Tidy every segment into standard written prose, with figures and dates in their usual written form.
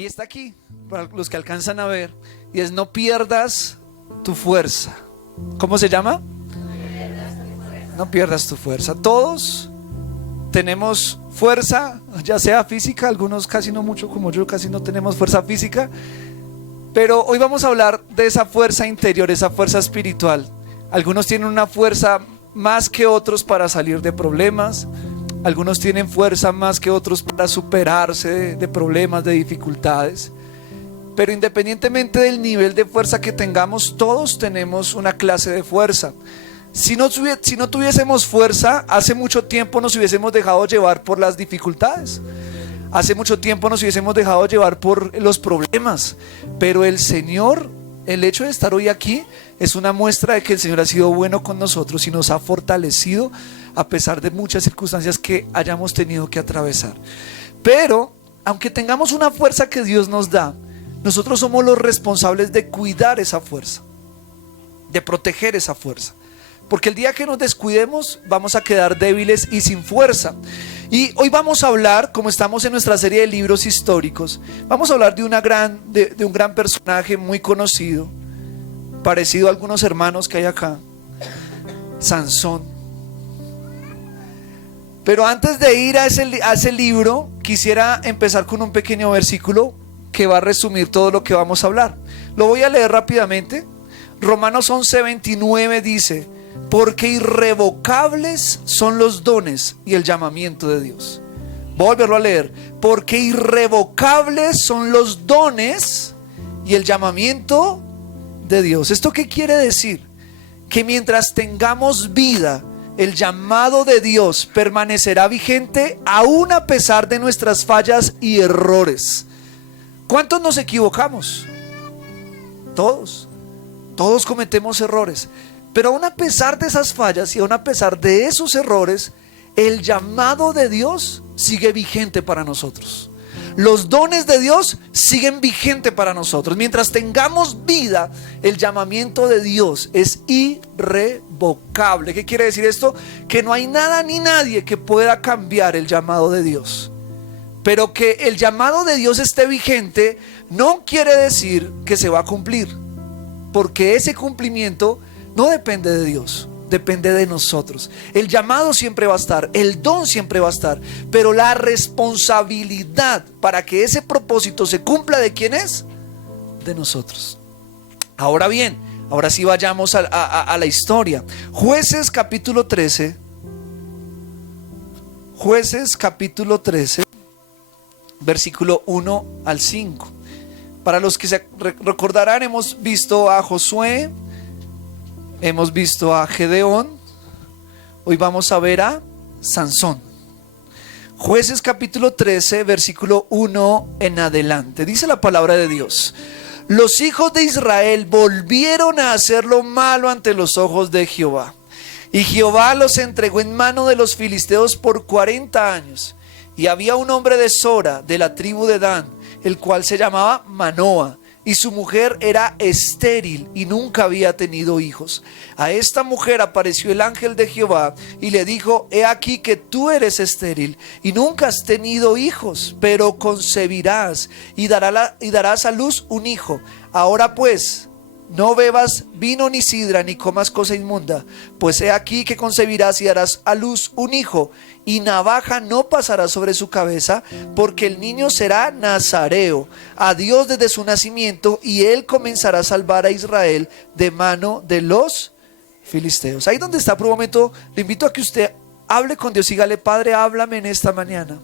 Y está aquí, para los que alcanzan a ver, y es: no pierdas tu fuerza. ¿Cómo se llama? No pierdas tu fuerza. Todos tenemos fuerza, ya sea física, algunos casi no mucho, como yo casi no tenemos fuerza física, pero hoy vamos a hablar de esa fuerza interior, esa fuerza espiritual. Algunos tienen una fuerza más que otros para salir de problemas, algunos tienen fuerza más que otros para superarse de problemas, de dificultades. Pero independientemente del nivel de fuerza que tengamos, todos tenemos una clase de fuerza. Si no tuviésemos fuerza, hace mucho tiempo nos hubiésemos dejado llevar por las dificultades. Hace mucho tiempo nos hubiésemos dejado llevar por los problemas. Pero el Señor, el hecho de estar hoy aquí, es una muestra de que el Señor ha sido bueno con nosotros y nos ha fortalecido a pesar de muchas circunstancias que hayamos tenido que atravesar. Pero, aunque tengamos una fuerza que Dios nos da, nosotros somos los responsables de cuidar esa fuerza, de proteger esa fuerza. Porque el día que nos descuidemos vamos a quedar débiles y sin fuerza. Y hoy vamos a hablar, como estamos en nuestra serie de libros históricos, vamos a hablar de un gran personaje muy conocido, parecido a algunos hermanos que hay acá, Sansón. Pero antes de ir a ese libro, quisiera empezar con un pequeño versículo que va a resumir todo lo que vamos a hablar. Lo voy a leer rápidamente. Romanos 11:29 dice: porque irrevocables son los dones y el llamamiento de Dios. Voy a volverlo a leer. Porque irrevocables son los dones y el llamamiento de Dios. ¿Esto qué quiere decir? Que mientras tengamos vida, el llamado de Dios permanecerá vigente aún a pesar de nuestras fallas y errores. ¿Cuántos nos equivocamos? Todos cometemos errores. Pero aún a pesar de esas fallas y aún a pesar de esos errores, el llamado de Dios sigue vigente para nosotros. Los dones de Dios siguen vigentes para nosotros. Mientras tengamos vida, el llamamiento de Dios es irrevocable. ¿Qué quiere decir esto? Que no hay nada ni nadie que pueda cambiar el llamado de Dios. Pero que el llamado de Dios esté vigente no quiere decir que se va a cumplir, porque ese cumplimiento no depende de Dios, depende de nosotros. El llamado siempre va a estar, el don siempre va a estar, pero la responsabilidad para que ese propósito se cumpla, ¿de quién es? De nosotros. Ahora bien, ahora sí vayamos a la historia. Jueces capítulo 13. Jueces capítulo 13, versículo 1 al 5. Para los que se recordarán, hemos visto a Josué, hemos visto a Gedeón. Hoy vamos a ver a Sansón. Jueces capítulo 13, versículo 1 en adelante. Dice la palabra de Dios: los hijos de Israel volvieron a hacer lo malo ante los ojos de Jehová, y Jehová los entregó en mano de los filisteos por 40 años. Y había un hombre de Sora, de la tribu de Dan, el cual se llamaba Manoa, y su mujer era estéril y nunca había tenido hijos. A esta mujer apareció el ángel de Jehová y le dijo: he aquí que tú eres estéril y nunca has tenido hijos, pero concebirás y darás a luz un hijo. Ahora pues, no bebas vino ni sidra, ni comas cosa inmunda, pues he aquí que concebirás y darás a luz un hijo, y navaja no pasará sobre su cabeza, porque el niño será nazareo a Dios desde su nacimiento, y él comenzará a salvar a Israel de mano de los filisteos. Ahí donde está, por un momento, le invito a que usted hable con Dios y dígale: Padre, háblame en esta mañana.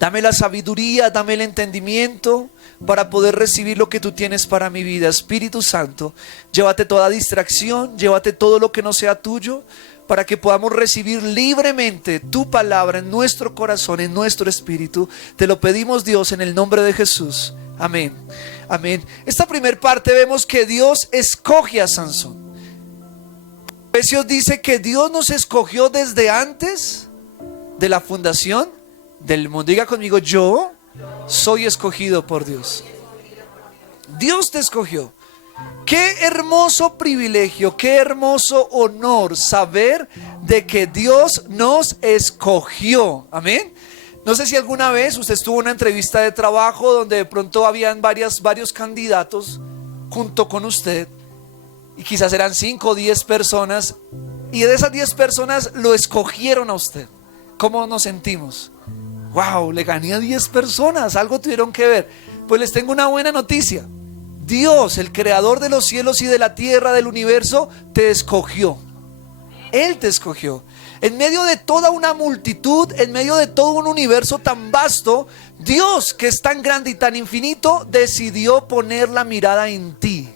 Dame la sabiduría, dame el entendimiento para poder recibir lo que tú tienes para mi vida. Espíritu Santo, llévate toda distracción, llévate todo lo que no sea tuyo, para que podamos recibir libremente tu palabra en nuestro corazón, en nuestro espíritu. Te lo pedimos, Dios, en el nombre de Jesús. Amén. Amén. Esta primera parte vemos que Dios escoge a Sansón. Efesios dice que Dios nos escogió desde antes de la fundación del mundo. Diga conmigo: yo soy escogido por Dios. Dios te escogió. Qué hermoso privilegio, qué hermoso honor saber de que Dios nos escogió. Amén. No sé si alguna vez usted estuvo en una entrevista de trabajo donde de pronto habían varios candidatos junto con usted y quizás eran 5 o 10 personas y de esas 10 personas lo escogieron a usted. ¿Cómo nos sentimos? Wow, le gané a 10 personas, algo tuvieron que ver. Pues les tengo una buena noticia. Dios, el creador de los cielos y de la tierra, del universo, te escogió. Él te escogió. En medio de toda una multitud, en medio de todo un universo tan vasto, Dios, que es tan grande y tan infinito, decidió poner la mirada en ti,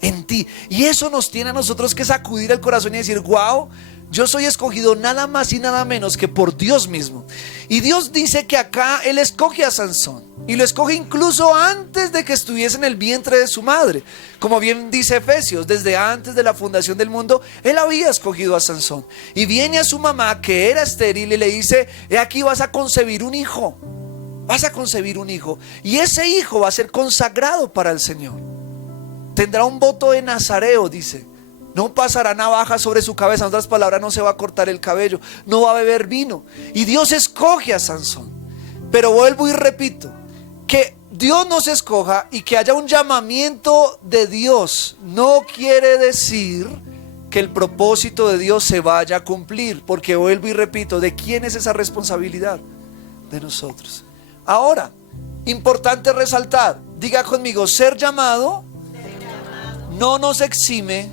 en ti. Y eso nos tiene a nosotros que sacudir el corazón y decir, wow, yo soy escogido nada más y nada menos que por Dios mismo. Y Dios dice que acá Él escoge a Sansón. Y lo escoge incluso antes de que estuviese en el vientre de su madre. Como bien dice Efesios, desde antes de la fundación del mundo, Él había escogido a Sansón. Y viene a su mamá, que era estéril, y le dice, he aquí vas a concebir un hijo. Vas a concebir un hijo. Y ese hijo va a ser consagrado para el Señor. Tendrá un voto de nazareo, dice. No pasará navaja sobre su cabeza. En otras palabras, no se va a cortar el cabello. No va a beber vino. Y Dios escoge a Sansón. Pero vuelvo y repito, que Dios nos escoja y que haya un llamamiento de Dios no quiere decir que el propósito de Dios se vaya a cumplir. Porque vuelvo y repito, ¿de quién es esa responsabilidad? De nosotros. Ahora, importante resaltar, diga conmigo, ser llamado no nos exime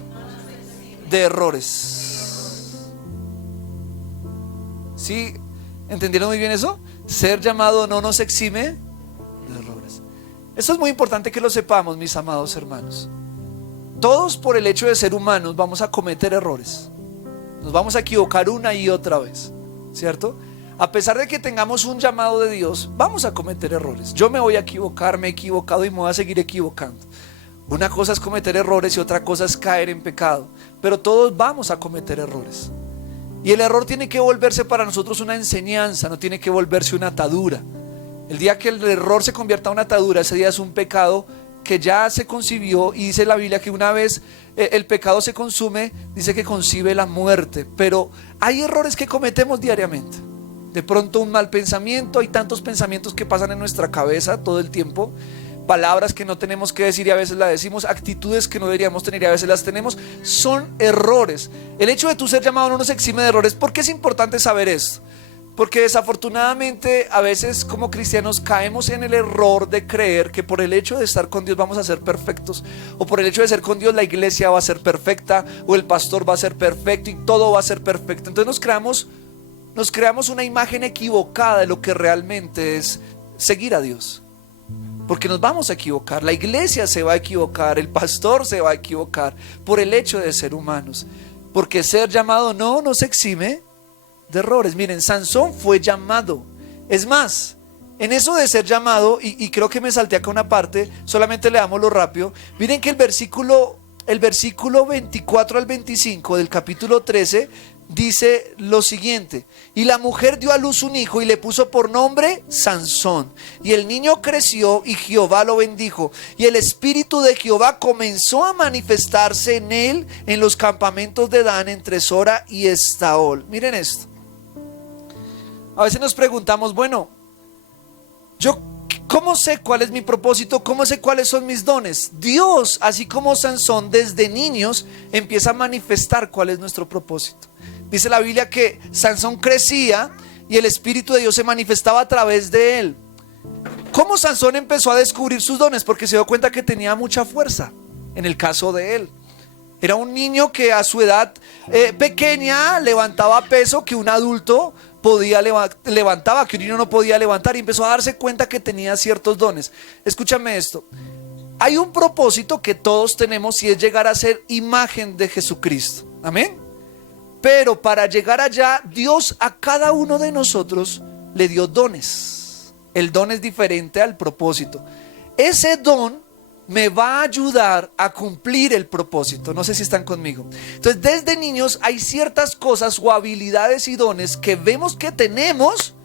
de errores. ¿Sí? ¿Entendieron muy bien eso? Ser llamado no nos exime de errores. Eso es muy importante que lo sepamos, mis amados hermanos. Todos, por el hecho de ser humanos, vamos a cometer errores. Nos vamos a equivocar una y otra vez, ¿cierto? A pesar de que tengamos un llamado de Dios, vamos a cometer errores. Yo me voy a equivocar, me he equivocado y me voy a seguir equivocando. Una cosa es cometer errores y otra cosa es caer en pecado. Pero todos vamos a cometer errores. Y el error tiene que volverse para nosotros una enseñanza, no tiene que volverse una atadura. El día que el error se convierta en una atadura, ese día es un pecado que ya se concibió. Y dice la Biblia que una vez el pecado se consume, dice que concibe la muerte. Pero hay errores que cometemos diariamente. De pronto un mal pensamiento, hay tantos pensamientos que pasan en nuestra cabeza todo el tiempo. Palabras que no tenemos que decir y a veces las decimos, actitudes que no deberíamos tener y a veces las tenemos, son errores. El hecho de tú ser llamado no nos exime de errores. ¿Por qué es importante saber esto? Porque desafortunadamente a veces como cristianos caemos en el error de creer que por el hecho de estar con Dios vamos a ser perfectos, o por el hecho de ser con Dios la iglesia va a ser perfecta, o el pastor va a ser perfecto y todo va a ser perfecto. Entonces nos creamos una imagen equivocada de lo que realmente es seguir a Dios. Porque nos vamos a equivocar, la iglesia se va a equivocar, el pastor se va a equivocar por el hecho de ser humanos. Porque ser llamado no nos exime de errores. Miren, Sansón fue llamado. Es más, en eso de ser llamado, y creo que me salté acá una parte, solamente leámoslo rápido. Miren que el versículo 24 al 25 del capítulo 13 dice lo siguiente: y la mujer dio a luz un hijo y le puso por nombre Sansón. Y el niño creció y Jehová lo bendijo. Y el espíritu de Jehová comenzó a manifestarse en él en los campamentos de Dan entre Sora y Estaol. Miren esto. A veces nos preguntamos, bueno, yo ¿cómo sé cuál es mi propósito? ¿Cómo sé cuáles son mis dones? Dios, así como Sansón, desde niños empieza a manifestar cuál es nuestro propósito. Dice la Biblia que Sansón crecía y el Espíritu de Dios se manifestaba a través de él. ¿Cómo Sansón empezó a descubrir sus dones? Porque se dio cuenta que tenía mucha fuerza. En el caso de él, era un niño que a su edad pequeña levantaba peso que un adulto levantaba, que un niño no podía levantar, y empezó a darse cuenta que tenía ciertos dones. Escúchame esto. Hay un propósito que todos tenemos y es llegar a ser imagen de Jesucristo. Amén. Pero para llegar allá, Dios a cada uno de nosotros le dio dones. El don es diferente al propósito. Ese don me va a ayudar a cumplir el propósito. No sé si están conmigo. Entonces, desde niños hay ciertas cosas o habilidades y dones que vemos que tenemos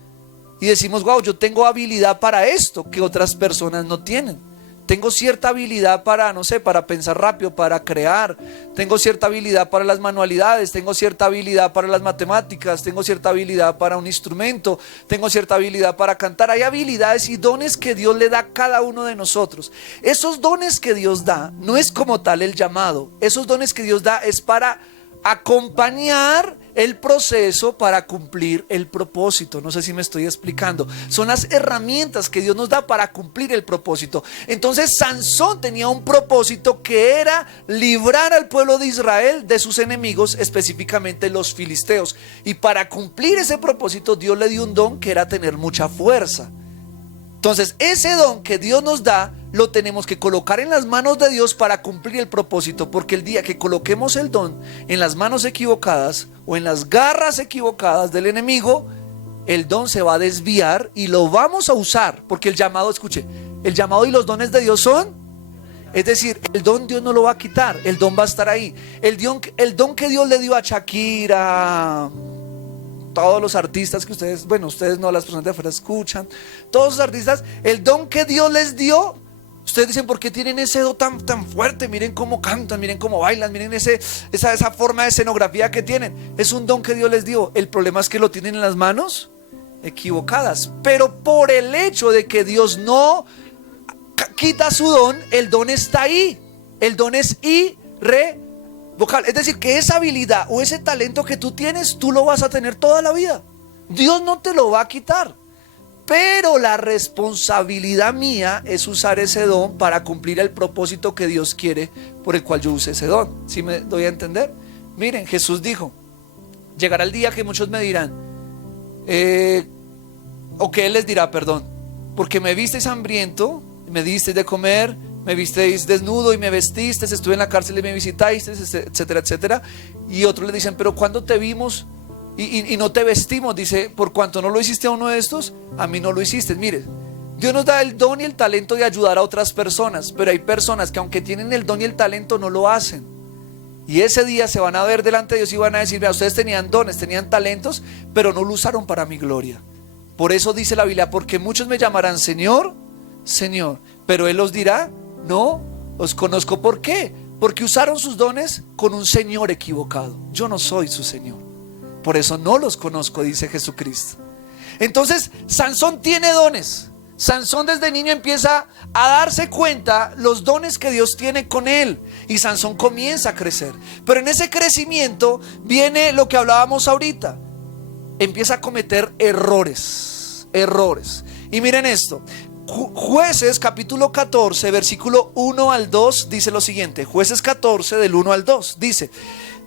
y decimos, wow, yo tengo habilidad para esto que otras personas no tienen. Tengo cierta habilidad para, no sé, para pensar rápido, para crear. Tengo cierta habilidad para las manualidades. Tengo cierta habilidad para las matemáticas. Tengo cierta habilidad para un instrumento. Tengo cierta habilidad para cantar. Hay habilidades y dones que Dios le da a cada uno de nosotros. Esos dones que Dios da no es como tal el llamado. Esos dones que Dios da es para acompañar el proceso para cumplir el propósito. No sé si me estoy explicando. Son las herramientas que Dios nos da para cumplir el propósito. Entonces Sansón tenía un propósito que era librar al pueblo de Israel de sus enemigos, específicamente los filisteos. Y para cumplir ese propósito Dios le dio un don que era tener mucha fuerza. Entonces ese don que Dios nos da lo tenemos que colocar en las manos de Dios para cumplir el propósito, porque el día que coloquemos el don en las manos equivocadas o en las garras equivocadas del enemigo, el don se va a desviar y lo vamos a usar, porque el llamado, escuche, el llamado y los dones de Dios son, es decir, el don Dios no lo va a quitar, el don va a estar ahí. El don que Dios le dio a Shakira, todos los artistas que ustedes, bueno, ustedes no, las personas de afuera escuchan, todos los artistas, el don que Dios les dio, ustedes dicen, ¿por qué tienen ese don tan fuerte? Miren cómo cantan, miren cómo bailan, miren esa forma de escenografía que tienen. Es un don que Dios les dio. El problema es que lo tienen en las manos equivocadas. Pero por el hecho de que Dios no quita su don, el don está ahí. El don es irrevocable. Es decir, que esa habilidad o ese talento que tú tienes, tú lo vas a tener toda la vida. Dios no te lo va a quitar. Pero la responsabilidad mía es usar ese don para cumplir el propósito que Dios quiere por el cual yo use ese don. ¿Sí me doy a entender? Miren, Jesús dijo, llegará el día que muchos me dirán, o que Él les dirá, perdón, porque me visteis hambriento, me disteis de comer, me visteis desnudo y me vestisteis, estuve en la cárcel y me visitasteis, etcétera, etcétera. Y otros le dicen, pero ¿cuándo te vimos y no te vestimos? Dice, por cuanto no lo hiciste a uno de estos, a mí no lo hiciste. Mire, Dios nos da el don y el talento de ayudar a otras personas, pero hay personas que aunque tienen el don y el talento no lo hacen. Y ese día se van a ver delante de Dios y van a decir, mira, ustedes tenían dones, tenían talentos, pero no lo usaron para mi gloria. Por eso dice la Biblia, porque muchos me llamarán Señor, Señor, pero Él os dirá, no os conozco. ¿Por qué? Porque usaron sus dones con un Señor equivocado. Yo no soy su Señor, por eso no los conozco, dice Jesucristo. Entonces Sansón tiene dones. Sansón desde niño empieza a darse cuenta los dones que Dios tiene con él, y Sansón comienza a crecer. Pero en ese crecimiento viene lo que hablábamos ahorita. Empieza a cometer errores. Y miren esto, Jueces capítulo 14 versículo 1 al 2 dice lo siguiente. Jueces 14 del 1 al 2 dice: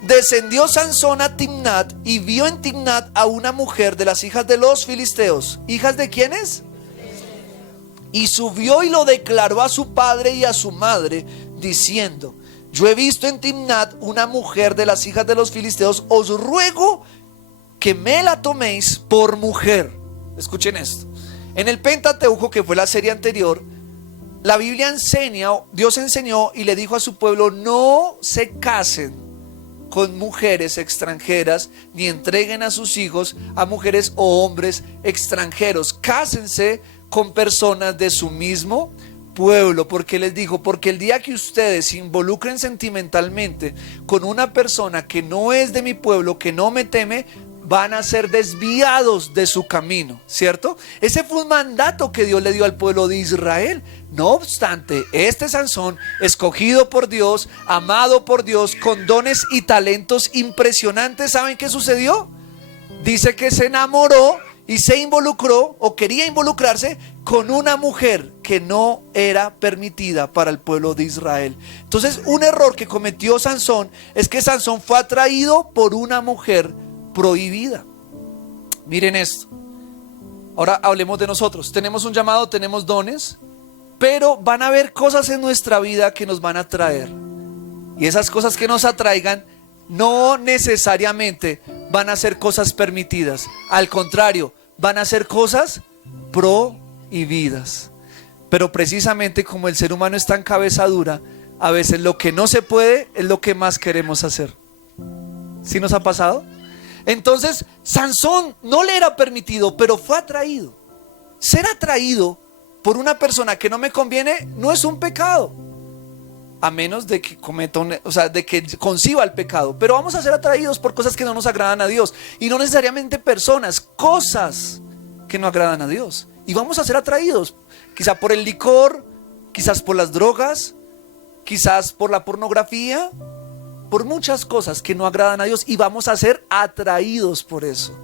descendió Sansón a Timnat y vio en Timnat a una mujer de las hijas de los filisteos. ¿Hijas de quiénes? Y subió y lo declaró a su padre y a su madre, diciendo: yo he visto en Timnat una mujer de las hijas de los filisteos, os ruego que me la toméis por mujer. Escuchen esto. En el Pentateuco, que fue la serie anterior, la Biblia enseña, Dios enseñó y le dijo a su pueblo: no se casen con mujeres extranjeras, ni entreguen a sus hijos a mujeres o hombres extranjeros. Cásense con personas de su mismo pueblo. Porque les dijo, porque el día que ustedes se involucren sentimentalmente con una persona que no es de mi pueblo, que no me teme, van a ser desviados de su camino, ¿cierto? Ese fue un mandato que Dios le dio al pueblo de Israel. No obstante, este Sansón, escogido por Dios, amado por Dios, con dones y talentos impresionantes, ¿saben qué sucedió? Dice que se enamoró y se involucró, o quería involucrarse, con una mujer que no era permitida para el pueblo de Israel. Entonces, un error que cometió Sansón es que Sansón fue atraído por una mujer prohibida. Miren esto. Ahora hablemos de nosotros. Tenemos un llamado, tenemos dones, pero van a haber cosas en nuestra vida que nos van a atraer. Y esas cosas que nos atraigan no necesariamente van a ser cosas permitidas. Al contrario, van a ser cosas prohibidas. Pero precisamente como el ser humano es tan cabeza dura, a veces lo que no se puede es lo que más queremos hacer. ¿Sí nos ha pasado? Entonces Sansón no le era permitido, pero fue atraído. Ser atraído por una persona que no me conviene no es un pecado, a menos de que cometa de que conciba el pecado. Pero vamos a ser atraídos por cosas que no nos agradan a Dios, y no necesariamente personas, cosas que no agradan a Dios. Y vamos a ser atraídos, quizá por el licor, quizás por las drogas, quizás por la pornografía, por muchas cosas que no agradan a Dios, y vamos a ser atraídos por eso.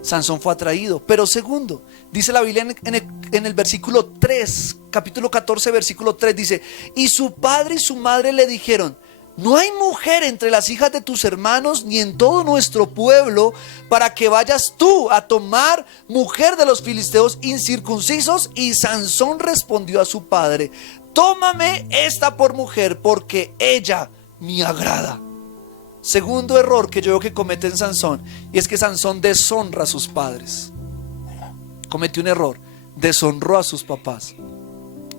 Sansón fue atraído. Pero segundo, dice la Biblia en el versículo 3, capítulo 14, versículo 3, dice: y su padre y su madre le dijeron: no hay mujer entre las hijas de tus hermanos ni en todo nuestro pueblo para que vayas tú a tomar mujer de los filisteos incircuncisos. Y Sansón respondió a su padre: tómame esta por mujer, porque ella me agrada. Segundo error que yo veo que comete en Sansón, y es que Sansón deshonra a sus padres. Cometió un error, deshonró a sus papás.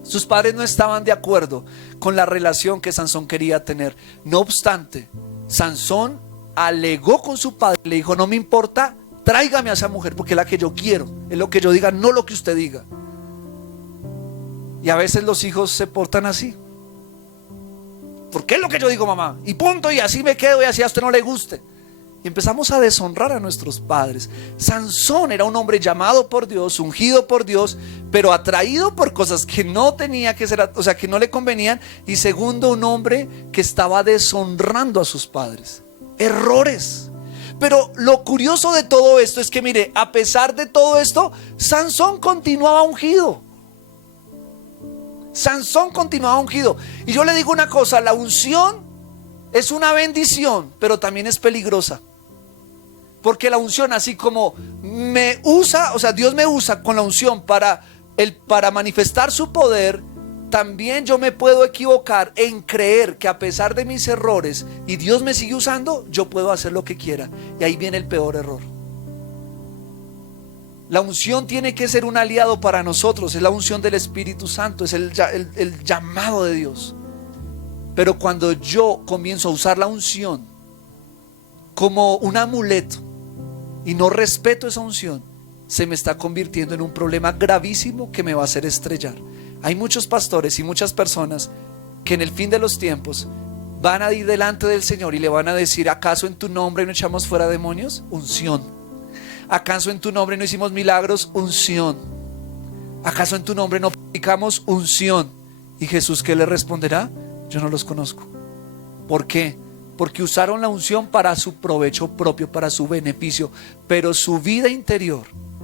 Sus padres no estaban de acuerdo con la relación que Sansón quería tener. No obstante, Sansón alegó con su padre, le dijo: no me importa, tráigame a esa mujer, porque es la que yo quiero, es lo que yo diga, no lo que usted diga. Y a veces los hijos se portan así: porque es lo que yo digo, mamá, y punto, y así me quedo, y así a usted no le guste. Y empezamos a deshonrar a nuestros padres. Sansón era un hombre llamado por Dios, ungido por Dios, pero atraído por cosas que no tenía que ser, o sea, que no le convenían. Y segundo, un hombre que estaba deshonrando a sus padres. Errores. Pero lo curioso de todo esto es que, mire, a pesar de todo esto, Sansón continuaba ungido. Sansón continuaba ungido. Y yo le digo una cosa: la unción es una bendición, pero también es peligrosa. Porque la unción, así como me usa, o sea, Dios me usa con la unción para manifestar su poder, también yo me puedo equivocar en creer que a pesar de mis errores y Dios me sigue usando, yo puedo hacer lo que quiera. Y ahí viene el peor error. La unción tiene que ser un aliado para nosotros. Es la unción del Espíritu Santo, es el llamado de Dios. Pero cuando yo comienzo a usar la unción como un amuleto y no respeto esa unción, se me está convirtiendo en un problema gravísimo que me va a hacer estrellar. Hay muchos pastores y muchas personas que en el fin de los tiempos van a ir delante del Señor y le van a decir: ¿acaso en tu nombre no echamos fuera demonios? Unción. ¿Acaso en tu nombre no hicimos milagros? Unción. ¿Acaso en tu nombre no predicamos? Unción. ¿Y Jesús qué le responderá? Yo no los conozco. ¿Por qué? Porque usaron la unción para su provecho propio, para su beneficio, pero su vida interior,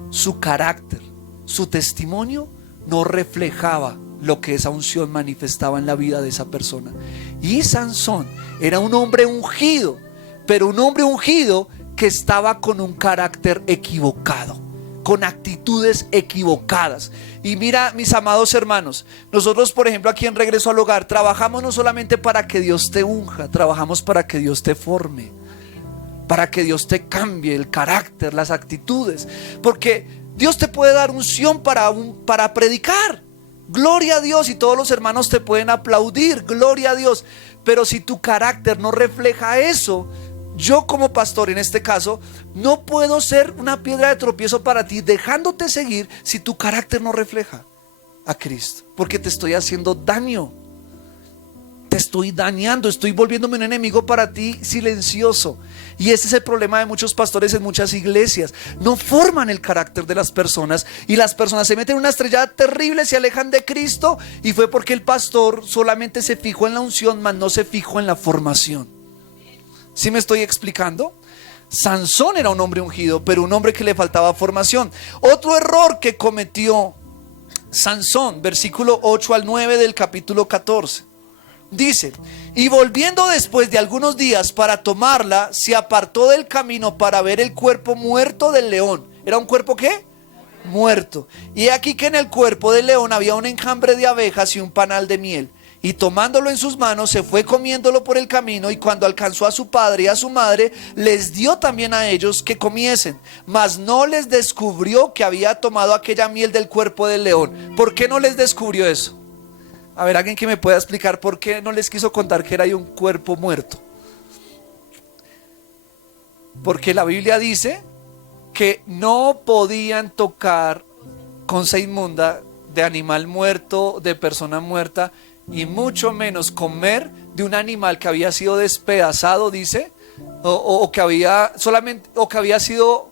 su carácter, su testimonio no reflejaba lo que esa unción manifestaba en la vida de esa persona. Y Sansón era un hombre ungido, pero un hombre ungido que estaba con un carácter equivocado, con actitudes equivocadas. Y mira, mis amados hermanos, nosotros, por ejemplo, aquí en Regreso al Hogar, trabajamos no solamente para que Dios te unja, trabajamos para que Dios te forme, para que Dios te cambie el carácter, las actitudes, porque Dios te puede dar unción para predicar, gloria a Dios, y todos los hermanos te pueden aplaudir, gloria a Dios. Pero si tu carácter no refleja eso, yo como pastor en este caso no puedo ser una piedra de tropiezo para ti, dejándote seguir si tu carácter no refleja a Cristo, porque te estoy haciendo daño, te estoy dañando, estoy volviéndome un enemigo para ti silencioso. Y ese es el problema de muchos pastores en muchas iglesias: no forman el carácter de las personas, y las personas se meten en una estrellada terrible, se alejan de Cristo, y fue porque el pastor solamente se fijó en la unción, mas no se fijó en la formación. ¿Sí me estoy explicando? Sansón era un hombre ungido, pero un hombre que le faltaba formación. Otro error que cometió Sansón, versículo 8 al 9 del capítulo 14. Dice: y volviendo después de algunos días para tomarla, se apartó del camino para ver el cuerpo muerto del león. ¿Era un cuerpo qué? Muerto. Y aquí que en el cuerpo del león había un enjambre de abejas y un panal de miel. Y tomándolo en sus manos, se fue comiéndolo por el camino, y cuando alcanzó a su padre y a su madre, les dio también a ellos que comiesen. Mas no les descubrió que había tomado aquella miel del cuerpo del león. ¿Por qué no les descubrió eso? A ver, alguien que me pueda explicar por qué no les quiso contar que era un cuerpo muerto. Porque la Biblia dice que no podían tocar cosa inmunda, de animal muerto, de persona muerta, y mucho menos comer de un animal que había sido despedazado, dice, o que había solamente, o que había sido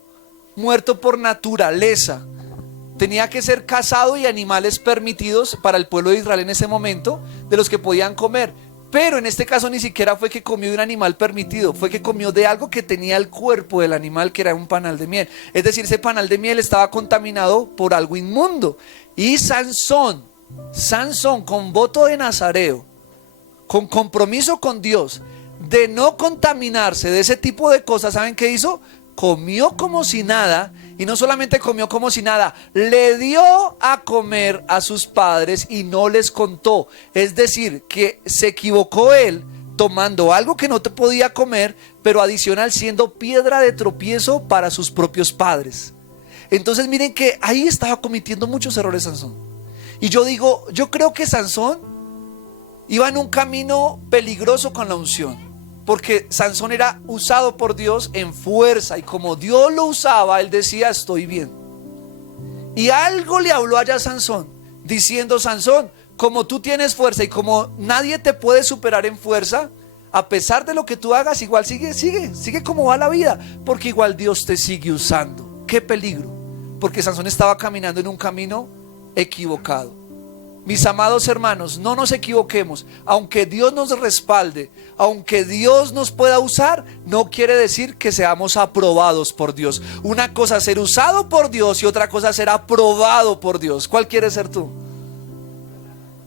muerto por naturaleza. Tenía que ser cazado y animales permitidos para el pueblo de Israel en ese momento, de los que podían comer. Pero en este caso ni siquiera fue que comió de un animal permitido, fue que comió de algo que tenía el cuerpo del animal, que era un panal de miel. Es decir, ese panal de miel estaba contaminado por algo inmundo. Y Sansón con voto de nazareo, con compromiso con Dios, de no contaminarse de ese tipo de cosas, ¿saben qué hizo? Comió como si nada, y no solamente comió como si nada, le dio a comer a sus padres y no les contó. Es decir, que se equivocó él tomando algo que no te podía comer, pero adicional siendo piedra de tropiezo para sus propios padres. Entonces miren que ahí estaba cometiendo muchos errores Sansón. Y yo digo, yo creo que Sansón iba en un camino peligroso con la unción. Porque Sansón era usado por Dios en fuerza, y como Dios lo usaba, él decía, estoy bien. Y algo le habló allá a Sansón, diciendo, Sansón, como tú tienes fuerza y como nadie te puede superar en fuerza, a pesar de lo que tú hagas, igual sigue como va la vida, porque igual Dios te sigue usando. ¡Qué peligro! Porque Sansón estaba caminando en un camino equivocado. Mis amados hermanos, no nos equivoquemos. Aunque Dios nos respalde, aunque Dios nos pueda usar, no quiere decir que seamos aprobados por Dios. Una cosa es ser usado por Dios y otra cosa es ser aprobado por Dios. ¿Cuál quieres ser tú?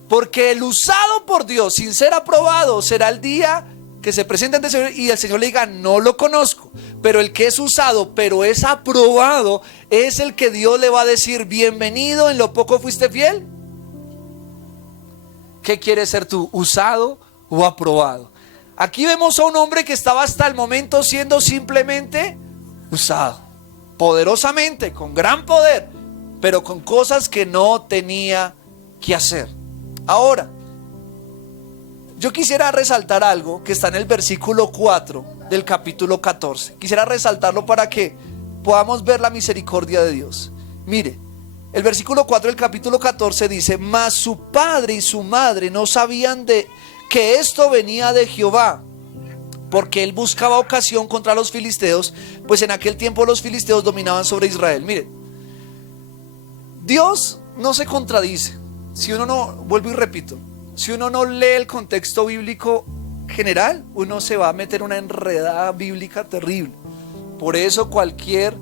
Porque el usado por Dios sin ser aprobado será el día que se presente ante el Señor y el Señor le diga, no lo conozco. Pero el que es usado pero es aprobado es el que Dios le va a decir, bienvenido, en lo poco fuiste fiel. ¿Qué quieres ser tú? ¿Usado o aprobado? Aquí vemos a un hombre que estaba hasta el momento siendo simplemente usado, poderosamente, con gran poder, pero con cosas que no tenía que hacer. Ahora, yo quisiera resaltar algo que está en el versículo 4 del capítulo 14. Quisiera resaltarlo para que podamos ver la misericordia de Dios. Mire, el versículo 4 del capítulo 14 dice, mas su padre y su madre no sabían de que esto venía de Jehová, porque él buscaba ocasión contra los filisteos, pues en aquel tiempo los filisteos dominaban sobre Israel. Mire, Dios no se contradice. Si uno no, vuelvo y repito, si uno no lee el contexto bíblico general, uno se va a meter una enredada bíblica terrible. Por eso cualquier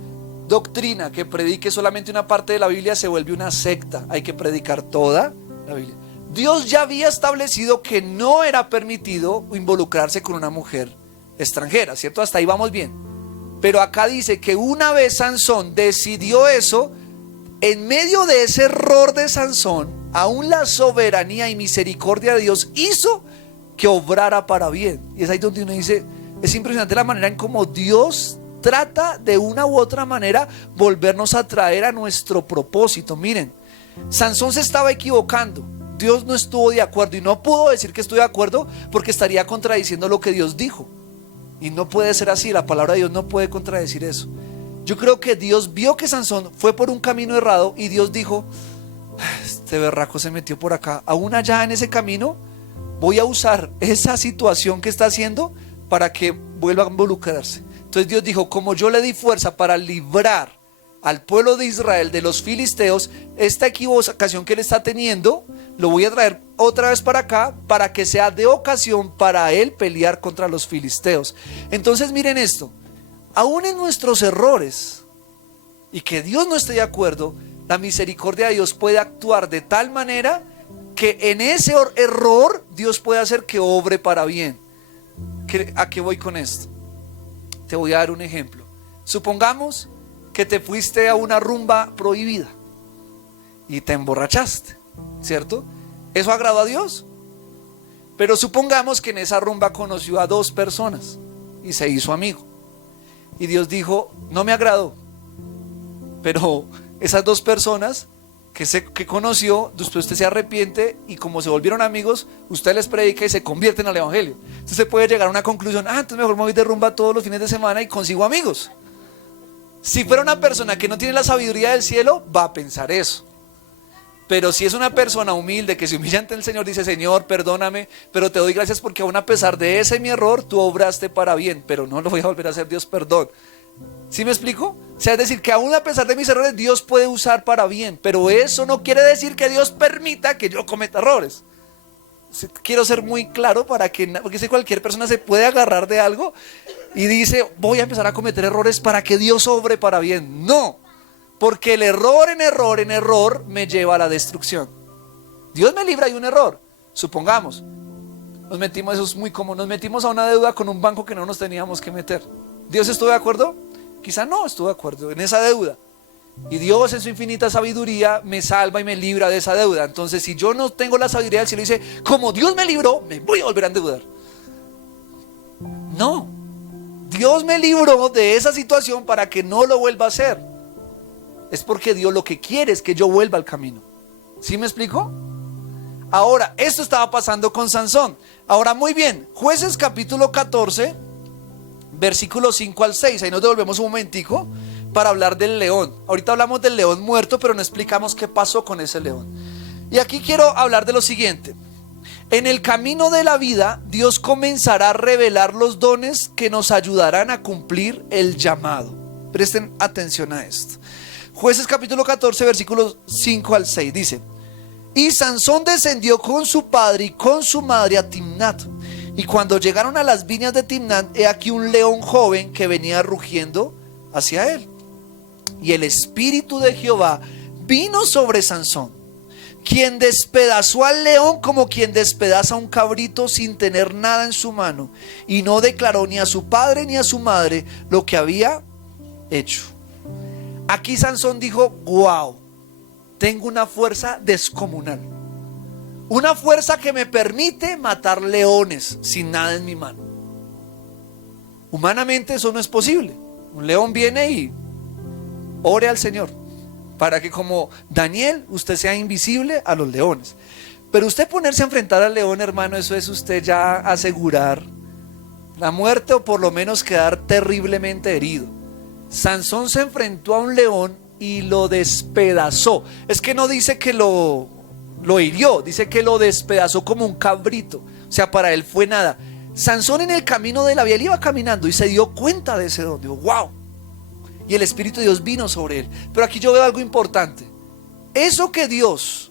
doctrina que predique solamente una parte de la Biblia se vuelve una secta. Hay que predicar toda la Biblia. Dios ya había establecido que no era permitido involucrarse con una mujer extranjera, ¿cierto? Hasta ahí vamos bien. Pero acá dice que una vez Sansón decidió eso, en medio de ese error de Sansón, aún la soberanía y misericordia de Dios hizo que obrara para bien. Y es ahí donde uno dice, es impresionante la manera en cómo Dios trata de una u otra manera volvernos a traer a nuestro propósito. Miren, Sansón se estaba equivocando, Dios no estuvo de acuerdo y no pudo decir que estoy de acuerdo porque estaría contradiciendo lo que Dios dijo, y no puede ser así. La palabra de Dios no puede contradecir eso. Yo creo que Dios vio que Sansón fue por un camino errado y Dios dijo, este berraco se metió por acá, aún allá en ese camino voy a usar esa situación que está haciendo para que vuelva a involucrarse. Entonces Dios dijo, como yo le di fuerza para librar al pueblo de Israel de los filisteos, esta equivocación que él está teniendo, lo voy a traer otra vez para acá, para que sea de ocasión para él pelear contra los filisteos. Entonces miren esto, aún en nuestros errores, y que Dios no esté de acuerdo, la misericordia de Dios puede actuar de tal manera que en ese error Dios puede hacer que obre para bien. ¿A qué voy con esto? Te voy a dar un ejemplo. Supongamos que te fuiste a una rumba prohibida y te emborrachaste, ¿cierto? ¿Eso agradó a Dios? Pero supongamos que en esa rumba conoció a 2 personas y se hizo amigo. Y Dios dijo, no me agradó. Pero esas 2 personas que conoció, después usted se arrepiente y como se volvieron amigos, usted les predica y se convierten al evangelio. Entonces se puede llegar a una conclusión, entonces mejor me voy de rumba todos los fines de semana y consigo amigos. Si fuera una persona que no tiene la sabiduría del cielo, va a pensar eso. Pero si es una persona humilde que se humilla ante el Señor, dice: Señor, perdóname, pero te doy gracias porque aún a pesar de ese mi error, tú obraste para bien, pero no lo voy a volver a hacer, Dios, perdón. ¿Sí me explico? O sea, es decir, que aún a pesar de mis errores, Dios puede usar para bien, pero eso no quiere decir que Dios permita que yo cometa errores. Quiero ser muy claro porque si cualquier persona se puede agarrar de algo y dice: voy a empezar a cometer errores para que Dios obre para bien. No, porque el error en error me lleva a la destrucción. Dios me libra de un error. Supongamos, eso es muy común, nos metimos a una deuda con un banco que no nos teníamos que meter. ¿Dios estuvo de acuerdo? Quizá no estuvo de acuerdo en esa deuda. Y Dios en su infinita sabiduría me salva y me libra de esa deuda. Entonces, si yo no tengo la sabiduría del cielo, dice: como Dios me libró, me voy a volver a endeudar. No, Dios me libró de esa situación para que no lo vuelva a hacer. Es porque Dios lo que quiere es que yo vuelva al camino. ¿Sí me explico? Ahora, esto estaba pasando con Sansón. Ahora, muy bien, Jueces capítulo 14, versículos 5 al 6. Ahí nos devolvemos un momentico para hablar del león. Ahorita hablamos del león muerto, pero no explicamos qué pasó con ese león. Y aquí quiero hablar de lo siguiente. En el camino de la vida, Dios comenzará a revelar los dones que nos ayudarán a cumplir el llamado. Presten atención a esto. Jueces capítulo 14, versículos 5 al 6 dice: y Sansón descendió con su padre y con su madre a Timnat. Y cuando llegaron a las viñas de Timnat, he aquí un león joven que venía rugiendo hacia él. Y el espíritu de Jehová vino sobre Sansón, quien despedazó al león como quien despedaza a un cabrito sin tener nada en su mano, y no declaró ni a su padre ni a su madre lo que había hecho. Aquí Sansón dijo: wow, tengo una fuerza descomunal, una fuerza que me permite matar leones sin nada en mi mano. Humanamente eso no es posible. Un león viene y ore al Señor para que, como Daniel, usted sea invisible a los leones. Pero usted ponerse a enfrentar al león, hermano, eso es usted ya asegurar la muerte o por lo menos quedar terriblemente herido. Sansón se enfrentó a un león y lo despedazó. Es que no dice que lo hirió, dice que lo despedazó como un cabrito. O sea, para él fue nada. Sansón en el camino de la vida, él iba caminando y se dio cuenta de ese don. Dijo: wow. Y el Espíritu de Dios vino sobre él. Pero aquí yo veo algo importante. Eso que Dios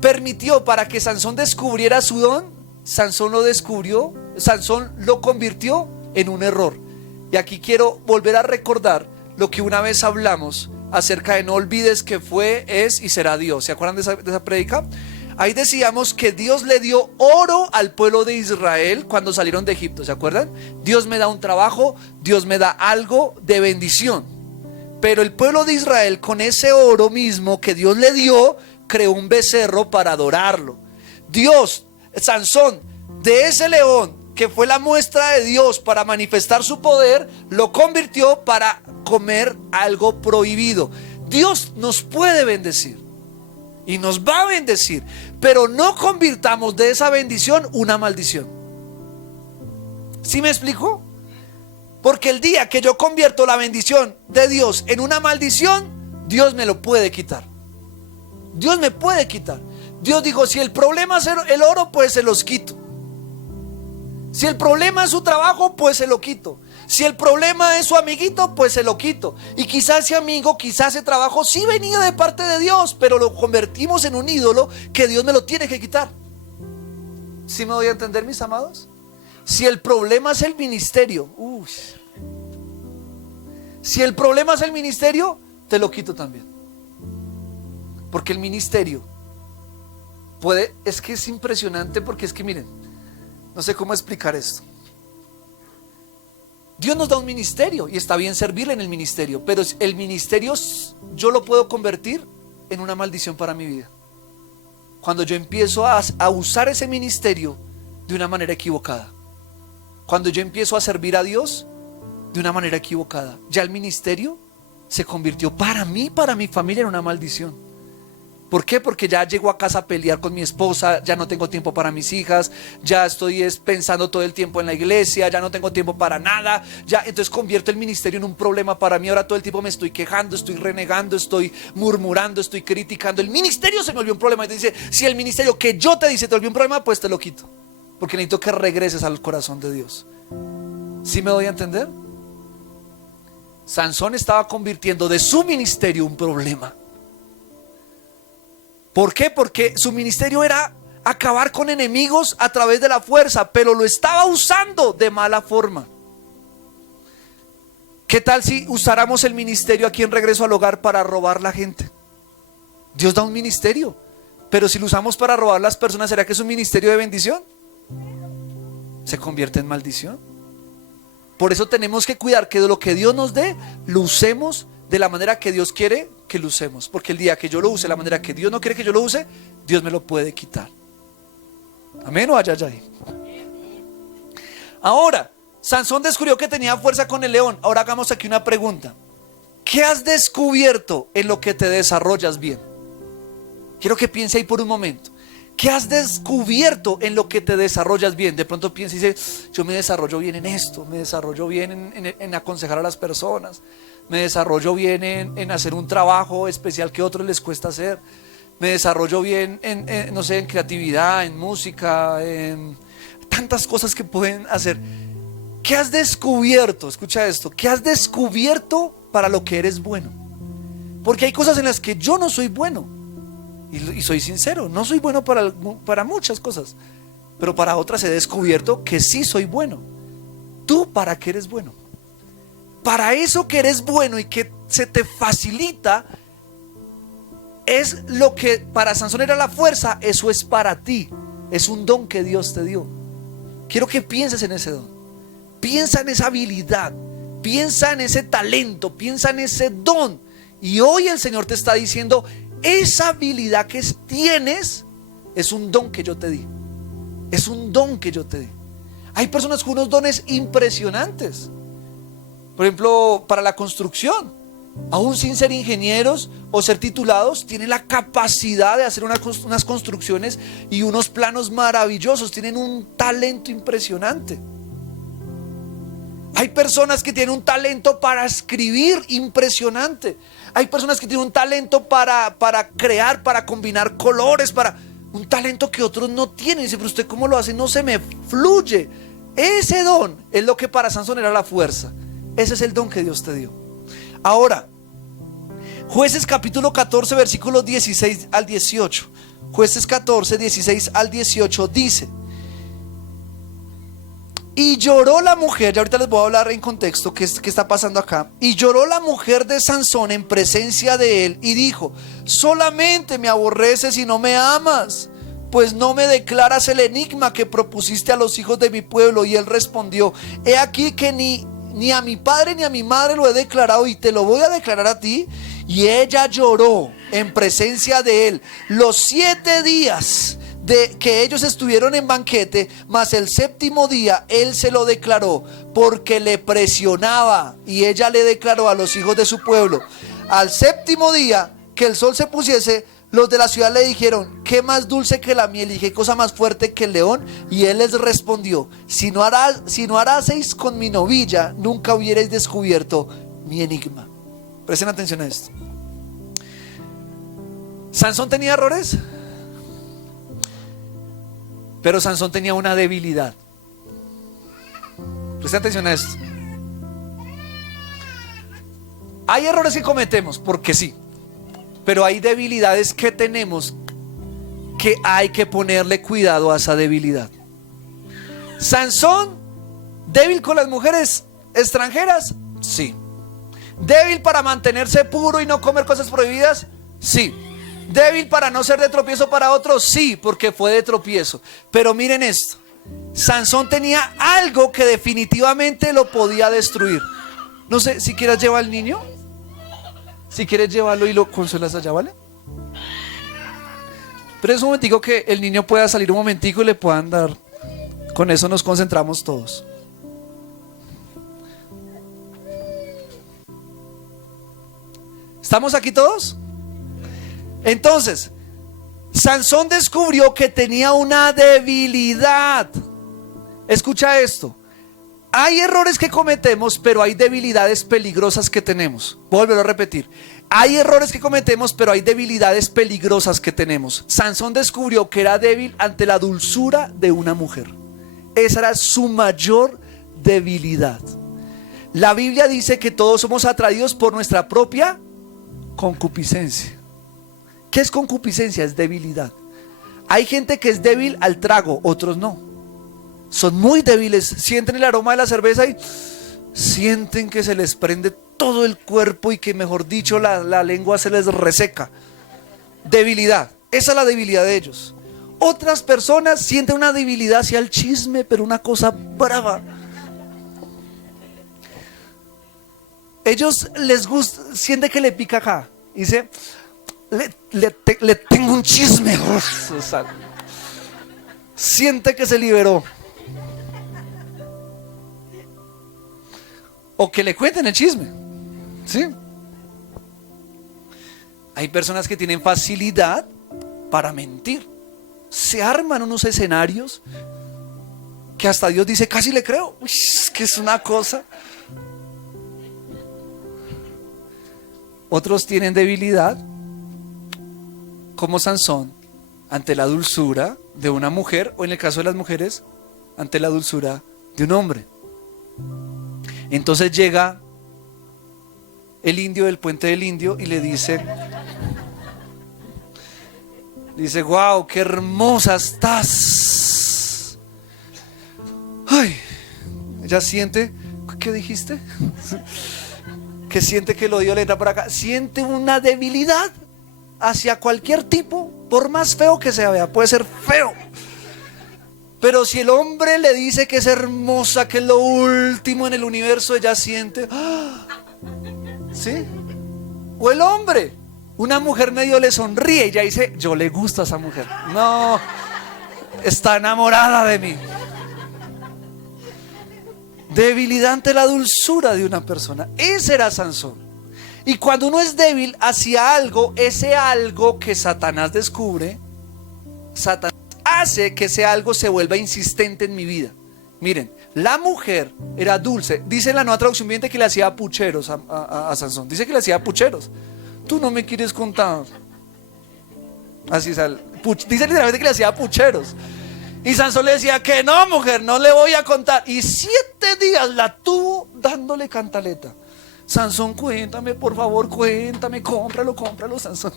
permitió para que Sansón descubriera su don, Sansón lo descubrió, Sansón lo convirtió en un error. Y aquí quiero volver a recordar lo que una vez hablamos acerca de no olvides que fue, es y será Dios. ¿Se acuerdan de esa prédica? Ahí decíamos que Dios le dio oro al pueblo de Israel cuando salieron de Egipto. ¿Se acuerdan? Dios me da un trabajo, Dios me da algo de bendición. Pero el pueblo de Israel, con ese oro mismo que Dios le dio, creó un becerro para adorarlo. Dios, Sansón, de ese león que fue la muestra de Dios para manifestar su poder, lo convirtió para comer algo prohibido. Dios nos puede bendecir y nos va a bendecir, pero no convirtamos de esa bendición una maldición. ¿Sí me explico? Porque el día que yo convierto la bendición de Dios en una maldición, Dios me lo puede quitar. Dios me puede quitar. Dios dijo: si el problema es el oro, pues se los quito. Si el problema es su trabajo, pues se lo quito. Si el problema es su amiguito, pues se lo quito. Y quizás ese amigo, quizás ese trabajo sí venía de parte de Dios, pero lo convertimos en un ídolo que Dios me lo tiene que quitar. ¿Sí me doy a entender, mis amados? Si el problema es el ministerio, si el problema es el ministerio, te lo quito también. Porque el ministerio es que es impresionante, porque es que miren, no sé cómo explicar esto. Dios nos da un ministerio y está bien servirle en el ministerio, pero el ministerio yo lo puedo convertir en una maldición para mi vida cuando yo empiezo a usar ese ministerio de una manera equivocada. Cuando yo empiezo a servir a Dios de una manera equivocada, ya el ministerio se convirtió para mí, para mi familia, en una maldición. ¿Por qué? Porque ya llego a casa a pelear con mi esposa, ya no tengo tiempo para mis hijas, ya estoy pensando todo el tiempo en la iglesia, ya no tengo tiempo para nada, ya entonces convierto el ministerio en un problema para mí. Ahora todo el tiempo me estoy quejando, estoy renegando, estoy murmurando, estoy criticando. El ministerio se me volvió un problema. Y te dice, si el ministerio que yo te dice te volvió un problema, pues te lo quito, porque necesito que regreses al corazón de Dios. ¿Sí me doy a entender? Sansón estaba convirtiendo de su ministerio un problema. ¿Por qué? Porque su ministerio era acabar con enemigos a través de la fuerza, pero lo estaba usando de mala forma. ¿Qué tal si usáramos el ministerio aquí en Regreso al Hogar para robar la gente? Dios da un ministerio, pero si lo usamos para robar las personas, ¿será que es un ministerio de bendición? Se convierte en maldición. Por eso tenemos que cuidar que de lo que Dios nos dé, lo usemos de la manera que Dios quiere que lo usemos. Porque el día que yo lo use de la manera que Dios no quiere que yo lo use, Dios me lo puede quitar. Amén o ayayay. Ahora, Sansón descubrió que tenía fuerza con el león. Ahora hagamos aquí una pregunta. ¿Qué has descubierto en lo que te desarrollas bien? Quiero que piense ahí por un momento. ¿Qué has descubierto en lo que te desarrollas bien? De pronto piensa y dice, yo me desarrollo bien en esto, me desarrollo bien en aconsejar a las personas, me desarrollo bien en hacer un trabajo especial que a otros les cuesta hacer, me desarrollo bien no sé, en creatividad, en música, en tantas cosas que pueden hacer. ¿Qué has descubierto? Escucha esto, ¿qué has descubierto para lo que eres bueno? Porque hay cosas en las que yo no soy bueno. Y soy sincero, no soy bueno para muchas cosas, pero para otras he descubierto que sí soy bueno. ¿Tú para qué eres bueno? Para eso que eres bueno y que se te facilita, es lo que para Sansón era la fuerza. Eso es para ti, es un don que Dios te dio. Quiero que pienses en ese don, piensa en esa habilidad, piensa en ese talento, piensa en ese don. Y hoy el Señor te está diciendo, esa habilidad que tienes es un don que yo te di. Es un don que yo te di. Hay personas con unos dones impresionantes. Por ejemplo, para la construcción, aún sin ser ingenieros o ser titulados, tienen la capacidad de hacer unas construcciones y unos planos maravillosos. Tienen un talento impresionante. Hay personas que tienen un talento para escribir impresionante. Hay personas que tienen un talento para crear, para combinar colores, para un talento que otros no tienen. Dice, pero usted ¿cómo lo hace? No se me fluye. Ese don es lo que para Sansón era la fuerza. Ese es el don que Dios te dio. Ahora, Jueces capítulo 14, versículos 16 al 18. Jueces 14, 16 al 18 dice: y lloró la mujer, y ahorita les voy a hablar en contexto qué está pasando acá. Y lloró la mujer de Sansón en presencia de él y dijo: solamente me aborreces y no me amas, pues no me declaras el enigma que propusiste a los hijos de mi pueblo. Y él respondió: he aquí que ni a mi padre ni a mi madre lo he declarado, y te lo voy a declarar a ti. Y ella lloró en presencia de él los 7 días de que ellos estuvieron en banquete, mas el 7º día él se lo declaró, porque le presionaba. Y ella le declaró a los hijos de su pueblo. Al 7º día que el sol se pusiese, los de la ciudad le dijeron: ¿qué más dulce que la miel y qué cosa más fuerte que el león? Y él les respondió: si no haraseis con mi novilla, nunca hubierais descubierto mi enigma. Presten atención a esto. ¿Sansón tenía errores? Pero Sansón tenía una debilidad. Presten atención a esto. Hay errores que cometemos, porque sí, pero hay debilidades que tenemos que hay que ponerle cuidado a esa debilidad. Sansón, débil con las mujeres extranjeras, sí. Débil para mantenerse puro y no comer cosas prohibidas, sí. Débil para no ser de tropiezo para otros, sí, porque fue de tropiezo. Pero miren esto, Sansón tenía algo que definitivamente lo podía destruir. No sé, si quieres llevar al niño, si quieres llevarlo y lo consuelas allá, ¿vale? Pero es un momentico que el niño pueda salir un momentico y le puedan dar. Con eso nos concentramos todos. ¿Estamos aquí todos? Entonces, Sansón descubrió que tenía una debilidad. Escucha esto. Hay errores que cometemos, pero hay debilidades peligrosas que tenemos. Voy a volverlo a repetir. Hay errores que cometemos, pero hay debilidades peligrosas que tenemos. Sansón descubrió que era débil ante la dulzura de una mujer. Esa era su mayor debilidad. La Biblia dice que todos somos atraídos por nuestra propia concupiscencia. ¿Qué es concupiscencia? Es debilidad. Hay gente que es débil al trago, otros no. Son muy débiles, sienten el aroma de la cerveza y sienten que se les prende todo el cuerpo y que, mejor dicho, la lengua se les reseca. Debilidad, esa es la debilidad de ellos. Otras personas sienten una debilidad hacia el chisme, pero una cosa brava. Ellos les gusta, siente que le pica acá. Dice, le tengo un chisme. O sea, siente que se liberó. O que le cuenten el chisme. ¿Sí? Hay personas que tienen facilidad para mentir. Se arman unos escenarios que hasta Dios dice, casi le creo. Uy, es que es una cosa. Otros tienen debilidad, como Sansón, ante la dulzura de una mujer, o en el caso de las mujeres, ante la dulzura de un hombre. Entonces llega el indio del puente del indio y le dice, wow, qué hermosa estás. Ay, ella siente, ¿qué dijiste? Que siente que el odio le entra por acá, siente una debilidad hacia cualquier tipo, por más feo que sea, vea, puede ser feo. Pero si el hombre le dice que es hermosa, que es lo último en el universo, ella siente, ¡ah! ¿Sí? O el hombre, una mujer medio le sonríe y ella dice, yo le gusto a esa mujer. No, está enamorada de mí. Debilidad ante la dulzura de una persona. Ese era Sansón. Y cuando uno es débil hacia algo, ese algo que Satanás descubre, Satanás hace que ese algo se vuelva insistente en mi vida. Miren, la mujer era dulce. Dice en la Nueva Traducción Viviente que le hacía pucheros a Sansón. Dice que le hacía pucheros. Tú no me quieres contar. Así sale. Dice literalmente que le hacía pucheros. Y Sansón le decía que no, mujer, no le voy a contar. Y 7 días la tuvo dándole cantaleta. Sansón, cuéntame, por favor, cuéntame, cómpralo, Sansón.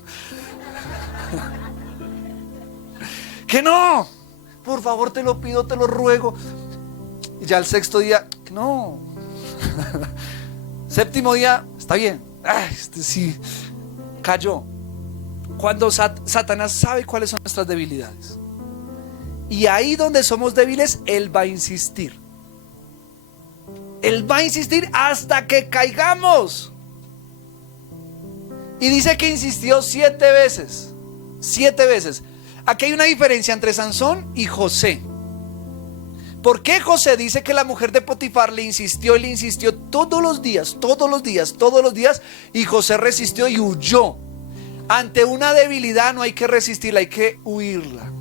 Que no, por favor, te lo pido, te lo ruego. Y ya el 6.º día, no. 7.º día, está bien. Ay, sí, cayó. Cuando Satanás sabe cuáles son nuestras debilidades. Y ahí donde somos débiles, él va a insistir. Él va a insistir hasta que caigamos. Y dice que insistió 7 veces. 7 veces. Aquí hay una diferencia entre Sansón y José. ¿Por qué José dice que la mujer de Potifar le insistió y le insistió todos los días? Y José resistió y huyó. Ante una debilidad no hay que resistirla, hay que huirla.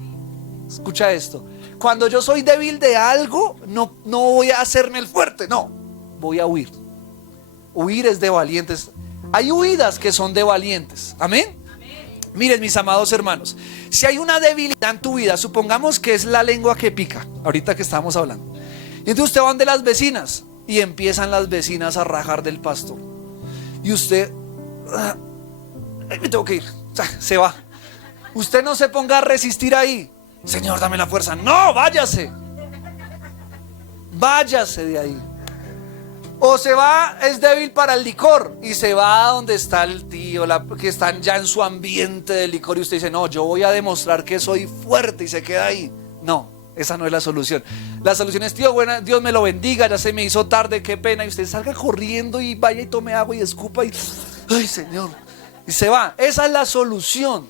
Escucha esto. Cuando yo soy débil de algo, no voy a hacerme el fuerte, no, voy a huir. Huir es de valientes. Hay huidas que son de valientes. Amén. Miren, mis amados hermanos, si hay una debilidad en tu vida, supongamos que es la lengua que pica, ahorita que estábamos hablando. Y entonces usted va donde las vecinas y empiezan las vecinas a rajar del pastor. Y usted, me tengo que ir, se va. Usted no se ponga a resistir ahí. Señor, dame la fuerza. No, váyase. Váyase de ahí. O se va, es débil para el licor y se va a donde está el tío, que están ya en su ambiente de licor y usted dice, no, yo voy a demostrar que soy fuerte y se queda ahí. No, esa no es la solución. La solución es, tío, buena, Dios me lo bendiga, ya se me hizo tarde, qué pena. Y usted salga corriendo y vaya y tome agua y escupa y, ay, Señor, y se va. Esa es la solución.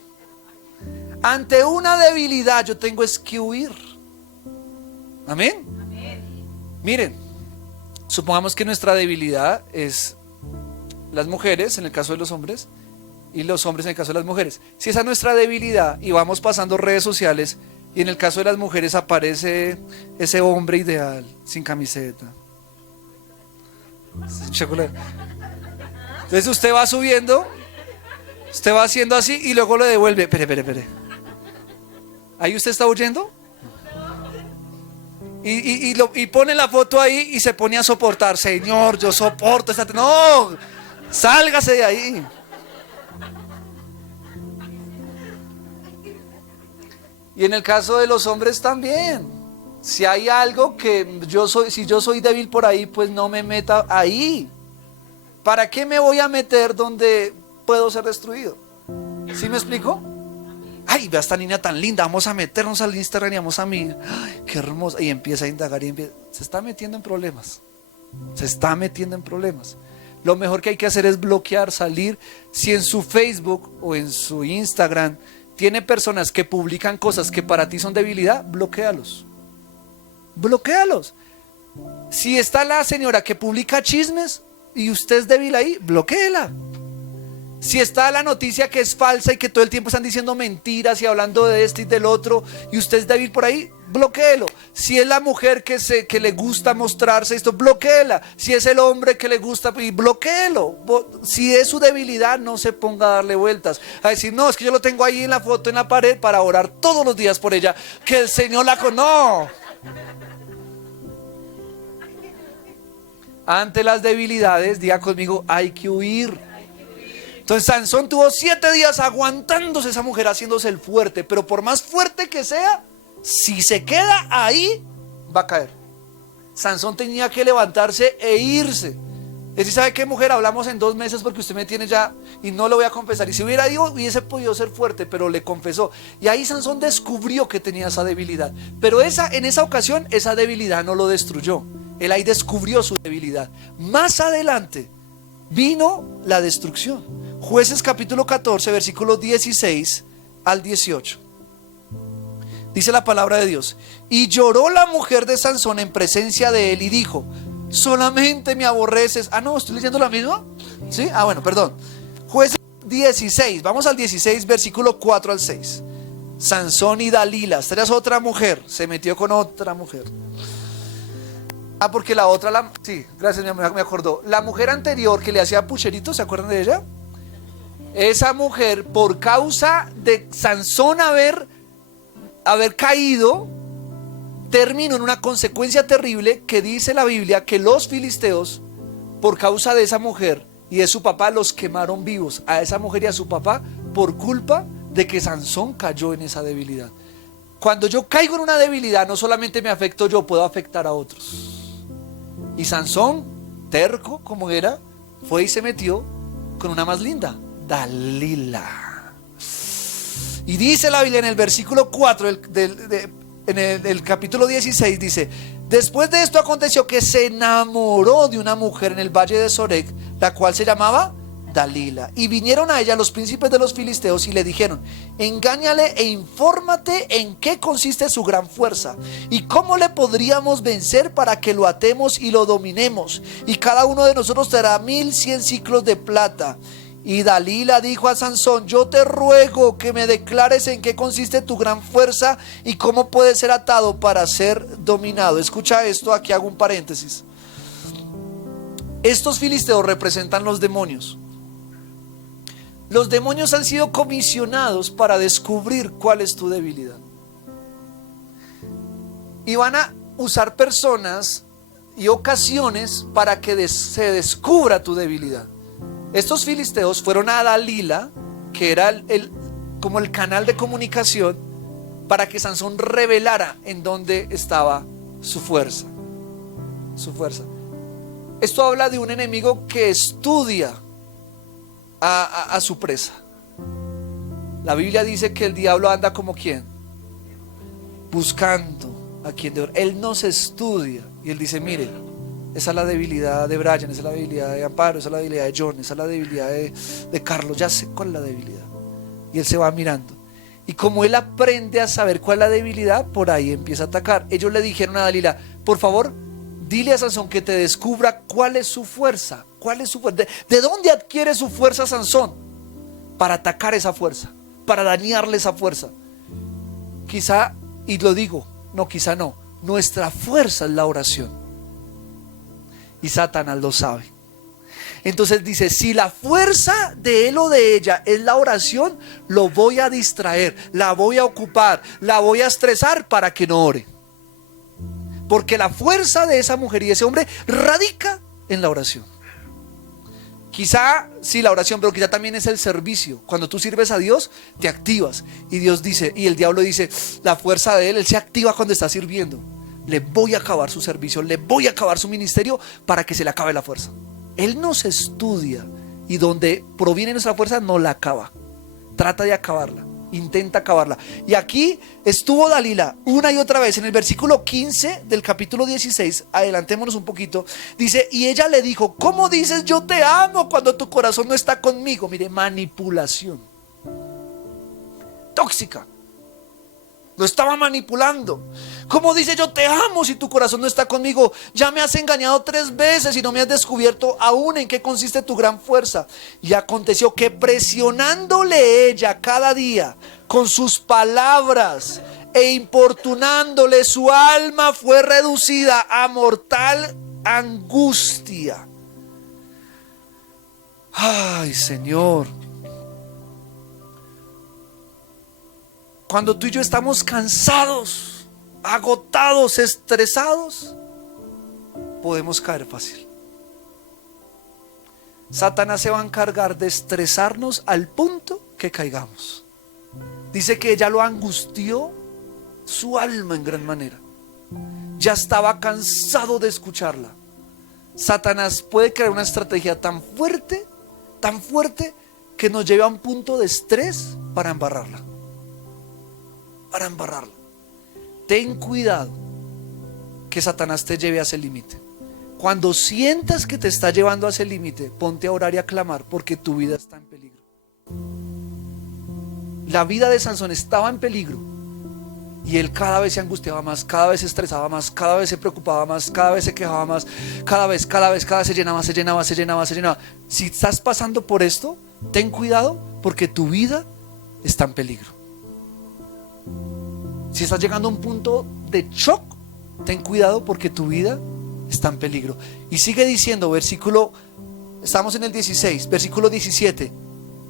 Ante una debilidad yo tengo es que huir. Amén. Miren. Supongamos que nuestra debilidad es las mujeres, en el caso de los hombres, y los hombres en el caso de las mujeres. Si esa es nuestra debilidad y vamos pasando redes sociales y en el caso de las mujeres aparece ese hombre ideal sin camiseta, sin chocolate. Entonces usted va subiendo, usted va haciendo así y luego lo devuelve. Espere. ¿Ahí usted está huyendo? Y pone la foto ahí y se pone a soportar. Señor, yo soporto esta... No, sálgase de ahí. Y en el caso de los hombres también. Si hay algo que si yo soy débil por ahí, pues no me meta ahí. ¿Para qué me voy a meter donde puedo ser destruido? ¿Sí me explico? Ay, ve a esta niña tan linda, vamos a meternos al Instagram y vamos a mirar. Ay, qué hermosa. Y empieza a indagar y se está metiendo en problemas. Se está metiendo en problemas. Lo mejor que hay que hacer es bloquear, salir. Si en su Facebook o en su Instagram tiene personas que publican cosas que para ti son debilidad, bloquéalos. Bloquéalos. Si está la señora que publica chismes y usted es débil ahí, bloquéela. Si está la noticia que es falsa y que todo el tiempo están diciendo mentiras y hablando de esto y del otro y usted es débil por ahí, bloquéelo. Si es la mujer que le gusta mostrarse esto, bloquéela. Si es el hombre que le gusta, bloquéelo. Si es su debilidad, no se ponga a darle vueltas. A decir, no, es que yo lo tengo ahí en la foto en la pared para orar todos los días por ella. Que el Señor la conoce. No. Ante las debilidades, diga conmigo, hay que huir. Entonces Sansón tuvo 7 días aguantándose esa mujer, haciéndose el fuerte. Pero por más fuerte que sea, si se queda ahí, va a caer. Sansón tenía que levantarse e irse. Es decir, ¿sabe qué, mujer? Hablamos en 2 meses porque usted me tiene ya y no lo voy a confesar. Y si hubiera ido, hubiese podido ser fuerte, pero le confesó. Y ahí Sansón descubrió que tenía esa debilidad. Pero en esa ocasión, esa debilidad no lo destruyó. Él ahí descubrió su debilidad. Más adelante vino la destrucción. Jueces capítulo 14, versículos 16 al 18. Dice la palabra de Dios: y lloró la mujer de Sansón en presencia de él y dijo: solamente me aborreces. Ah, no, ¿estoy leyendo la misma? ¿Sí? Ah, bueno, perdón. Jueces 16, vamos al 16, versículo 4 al 6. Sansón y Dalila, esta es otra mujer, se metió con otra mujer. Ah, porque la otra, sí, gracias, me acordó. La mujer anterior que le hacía pucheritos, ¿se acuerdan de ella? Esa mujer, por causa de Sansón haber caído, terminó en una consecuencia terrible que dice la Biblia que los filisteos, por causa de esa mujer y de su papá, los quemaron vivos a esa mujer y a su papá por culpa de que Sansón cayó en esa debilidad. Cuando yo caigo en una debilidad, no solamente me afecto yo, puedo afectar a otros. Y Sansón, terco como era, fue y se metió con una más linda, Dalila. Y dice la Biblia en el versículo 4 en el capítulo 16, dice: después de esto aconteció que se enamoró de una mujer en el valle de Sorek, la cual se llamaba Dalila. Y vinieron a ella los príncipes de los filisteos y le dijeron: engáñale e infórmate en qué consiste su gran fuerza y cómo le podríamos vencer para que lo atemos y lo dominemos, y cada uno de nosotros te dará 1100 siclos de plata. Y Dalila dijo a Sansón: yo te ruego que me declares en qué consiste tu gran fuerza y cómo puede ser atado para ser dominado. Escucha esto, aquí hago un paréntesis. Estos filisteos representan los demonios. Los demonios han sido comisionados para descubrir cuál es tu debilidad. Y van a usar personas y ocasiones para que se descubra tu debilidad. Estos filisteos fueron a Dalila, que era como el canal de comunicación, para que Sansón revelara en dónde estaba su fuerza. Su fuerza. Esto habla de un enemigo que estudia a su presa. La Biblia dice que el diablo anda como ¿quién? Buscando a quien devorar. Él no se estudia y él dice: mire, esa es la debilidad de Brian, esa es la debilidad de Amparo, esa es la debilidad de John, esa es la debilidad de Carlos, ya sé cuál es la debilidad. Y él se va mirando. Y como él aprende a saber cuál es la debilidad, por ahí empieza a atacar. Ellos le dijeron a Dalila: por favor, dile a Sansón que te descubra cuál es su fuerza. ¿Cuál es su fuerza? ¿De dónde adquiere su fuerza Sansón? para atacar esa fuerza, para dañarle esa fuerza. Quizá, y lo digo, no, quizá no, nuestra fuerza es la oración. Y Satanás lo sabe. Entonces dice, si la fuerza de él o de ella es la oración, lo voy a distraer, la voy a ocupar, la voy a estresar para que no ore. Porque la fuerza de esa mujer y de ese hombre radica en la oración. Quizá sí la oración, pero quizá también es el servicio. Cuando tú sirves a Dios, te activas. Y Dios dice, y el diablo dice, la fuerza de él se activa cuando está sirviendo. Le voy a acabar su servicio, le voy a acabar su ministerio para que se le acabe la fuerza. Él nos estudia y donde proviene nuestra fuerza no la acaba. Trata de acabarla, intenta acabarla. Y aquí estuvo Dalila una y otra vez. En el versículo 15 del capítulo 16, adelantémonos un poquito, dice, y ella le dijo, ¿cómo dices yo te amo cuando tu corazón no está conmigo? Mire, manipulación tóxica. Lo estaba manipulando. ¿Cómo dice yo te amo si tu corazón no está conmigo? Ya me has engañado 3 veces y no me has descubierto aún en qué consiste tu gran fuerza. Y aconteció que presionándole ella cada día con sus palabras e importunándole, su alma fue reducida a mortal angustia. Ay, Señor. Cuando tú y yo estamos cansados, agotados, estresados, podemos caer fácil. Satanás se va a encargar de estresarnos al punto que caigamos. Dice que ella lo angustió su alma en gran manera. Ya estaba cansado de escucharla. Satanás puede crear una estrategia tan fuerte que nos lleve a un punto de estrés para embarrarla. Ten cuidado que Satanás te lleve a ese límite. Cuando sientas que te está llevando a ese límite, ponte a orar y a clamar, porque tu vida está en peligro. La vida de Sansón estaba en peligro y él cada vez se angustiaba más, cada vez se estresaba más, cada vez se preocupaba más, cada vez se quejaba más, cada vez se llenaba. Si estás pasando por esto, ten cuidado, porque tu vida está en peligro. Si estás llegando a un punto de shock, ten cuidado, porque tu vida está en peligro. Y sigue diciendo, estamos en el 16, versículo 17.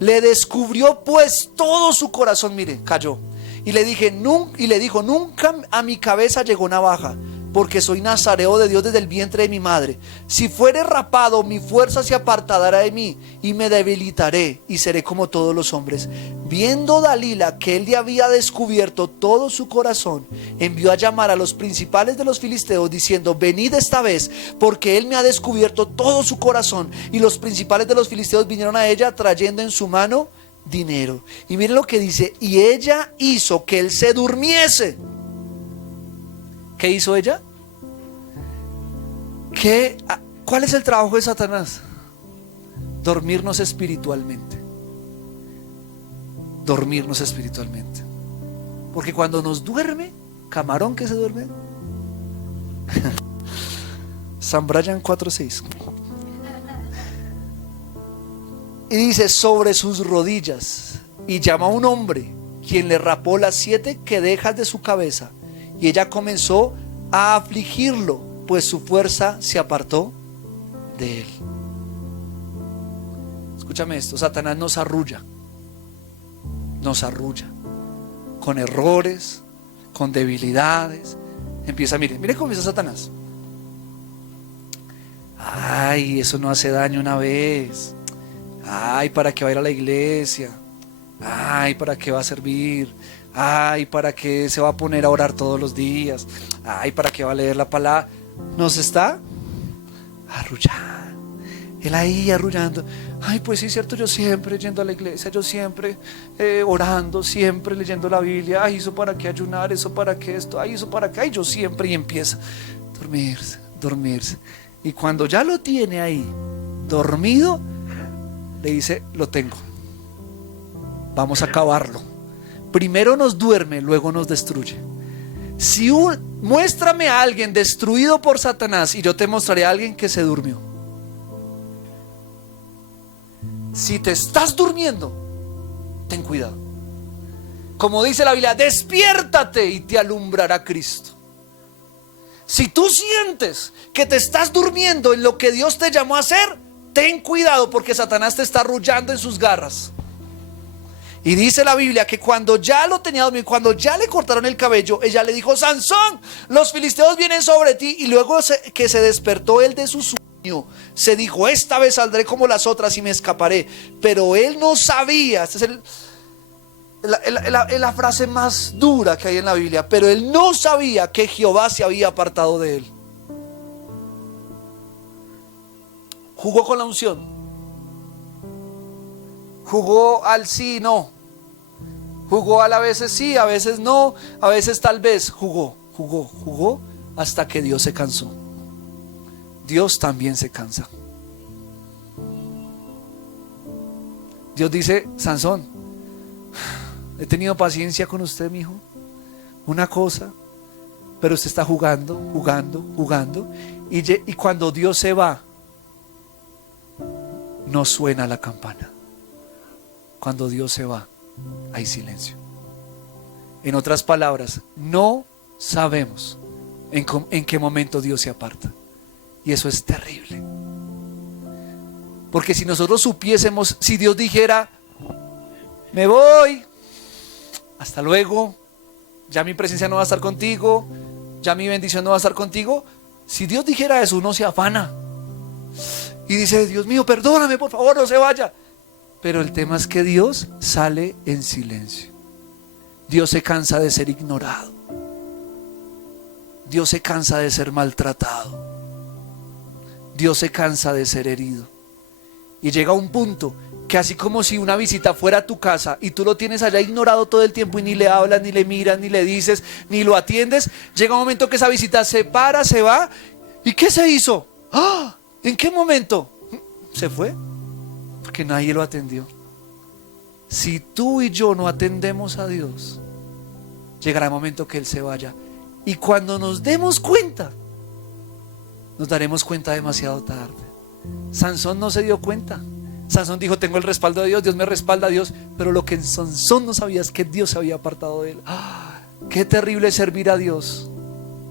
Le descubrió pues todo su corazón, mire, cayó. Y le dijo, nunca a mi cabeza llegó navaja, porque soy nazareo de Dios desde el vientre de mi madre. Si fuere rapado, mi fuerza se apartará de mí y me debilitaré y seré como todos los hombres. Viendo Dalila que él le había descubierto todo su corazón, envió a llamar a los principales de los filisteos diciendo, venid esta vez, porque él me ha descubierto todo su corazón. Y los principales de los filisteos vinieron a ella trayendo en su mano dinero. Y miren lo que dice, y ella hizo que él se durmiese. ¿Qué hizo ella? ¿Cuál es el trabajo de Satanás? Dormirnos espiritualmente. Porque cuando nos duerme, camarón que se duerme. San Brian 4:6. Y dice, sobre sus rodillas, y llama a un hombre, quien le rapó las 7 quedejas de su cabeza. Y ella comenzó a afligirlo, pues su fuerza se apartó de él. Escúchame esto, Satanás nos arrulla con errores, con debilidades. Mire cómo empieza Satanás. Ay, eso no hace daño una vez. Ay, ¿para qué va a ir a la iglesia? Ay, ¿para qué va a servir? Ay, ¿para qué se va a poner a orar todos los días? Ay, ¿para qué va a leer la palabra? Nos está arrullando. Él ahí arrullando. Ay, pues sí, cierto, yo siempre yendo a la iglesia, yo siempre orando, siempre leyendo la Biblia. Ay, ¿eso para qué ayunar? ¿Eso para qué esto? Ay, ¿eso para qué? Ay, yo siempre. Y empieza a dormirse. Y cuando ya lo tiene ahí, dormido, le dice, lo tengo. Vamos a acabarlo. Primero nos duerme, luego nos destruye. Muéstrame a alguien destruido por Satanás y yo te mostraré a alguien que se durmió. Si te estás durmiendo, ten cuidado. Como dice la Biblia, despiértate y te alumbrará Cristo. Si tú sientes que te estás durmiendo en lo que Dios te llamó a hacer, ten cuidado porque Satanás te está arrullando en sus garras. Y dice la Biblia que cuando ya lo tenía dormido, cuando ya le cortaron el cabello, ella le dijo: Sansón, los filisteos vienen sobre ti. Y luego que se despertó él de su sueño, se dijo: esta vez saldré como las otras y me escaparé. Pero él no sabía, esta es la frase más dura que hay en la Biblia, pero él no sabía que Jehová se había apartado de él. Jugó con la unción, jugó al sí y no, jugó a veces sí, a veces no, a veces tal vez. Jugó hasta que Dios se cansó. Dios también se cansa. Dios dice: Sansón, he tenido paciencia con usted, mi hijo, una cosa, pero usted está jugando, y cuando Dios se va, no suena la campana. Cuando Dios se va, hay silencio. En otras palabras, no sabemos en qué momento Dios se aparta. Y eso es terrible. Porque si nosotros supiésemos, si Dios dijera: me voy, hasta luego, ya mi presencia no va a estar contigo, ya mi bendición no va a estar contigo. Si Dios dijera eso, uno se afana y dice: Dios mío, perdóname, por favor, no se vaya. Pero el tema es que Dios sale en silencio. Dios se cansa de ser ignorado. Dios se cansa de ser maltratado. Dios se cansa de ser herido. Y llega un punto que, así como si una visita fuera a tu casa y tú lo tienes allá ignorado todo el tiempo y ni le hablas, ni le miras, ni le dices, ni lo atiendes, llega un momento que esa visita se para, se va. ¿Y qué se hizo? ¡Ah! ¿En qué momento? Se fue porque nadie lo atendió. Si tú y yo no atendemos a Dios, llegará el momento que Él se vaya. Y cuando nos demos cuenta, nos daremos cuenta demasiado tarde. Sansón no se dio cuenta. Sansón dijo: tengo el respaldo de Dios, Dios me respalda, Dios. Pero lo que Sansón no sabía es que Dios se había apartado de él. ¡Ah! Qué terrible servir a Dios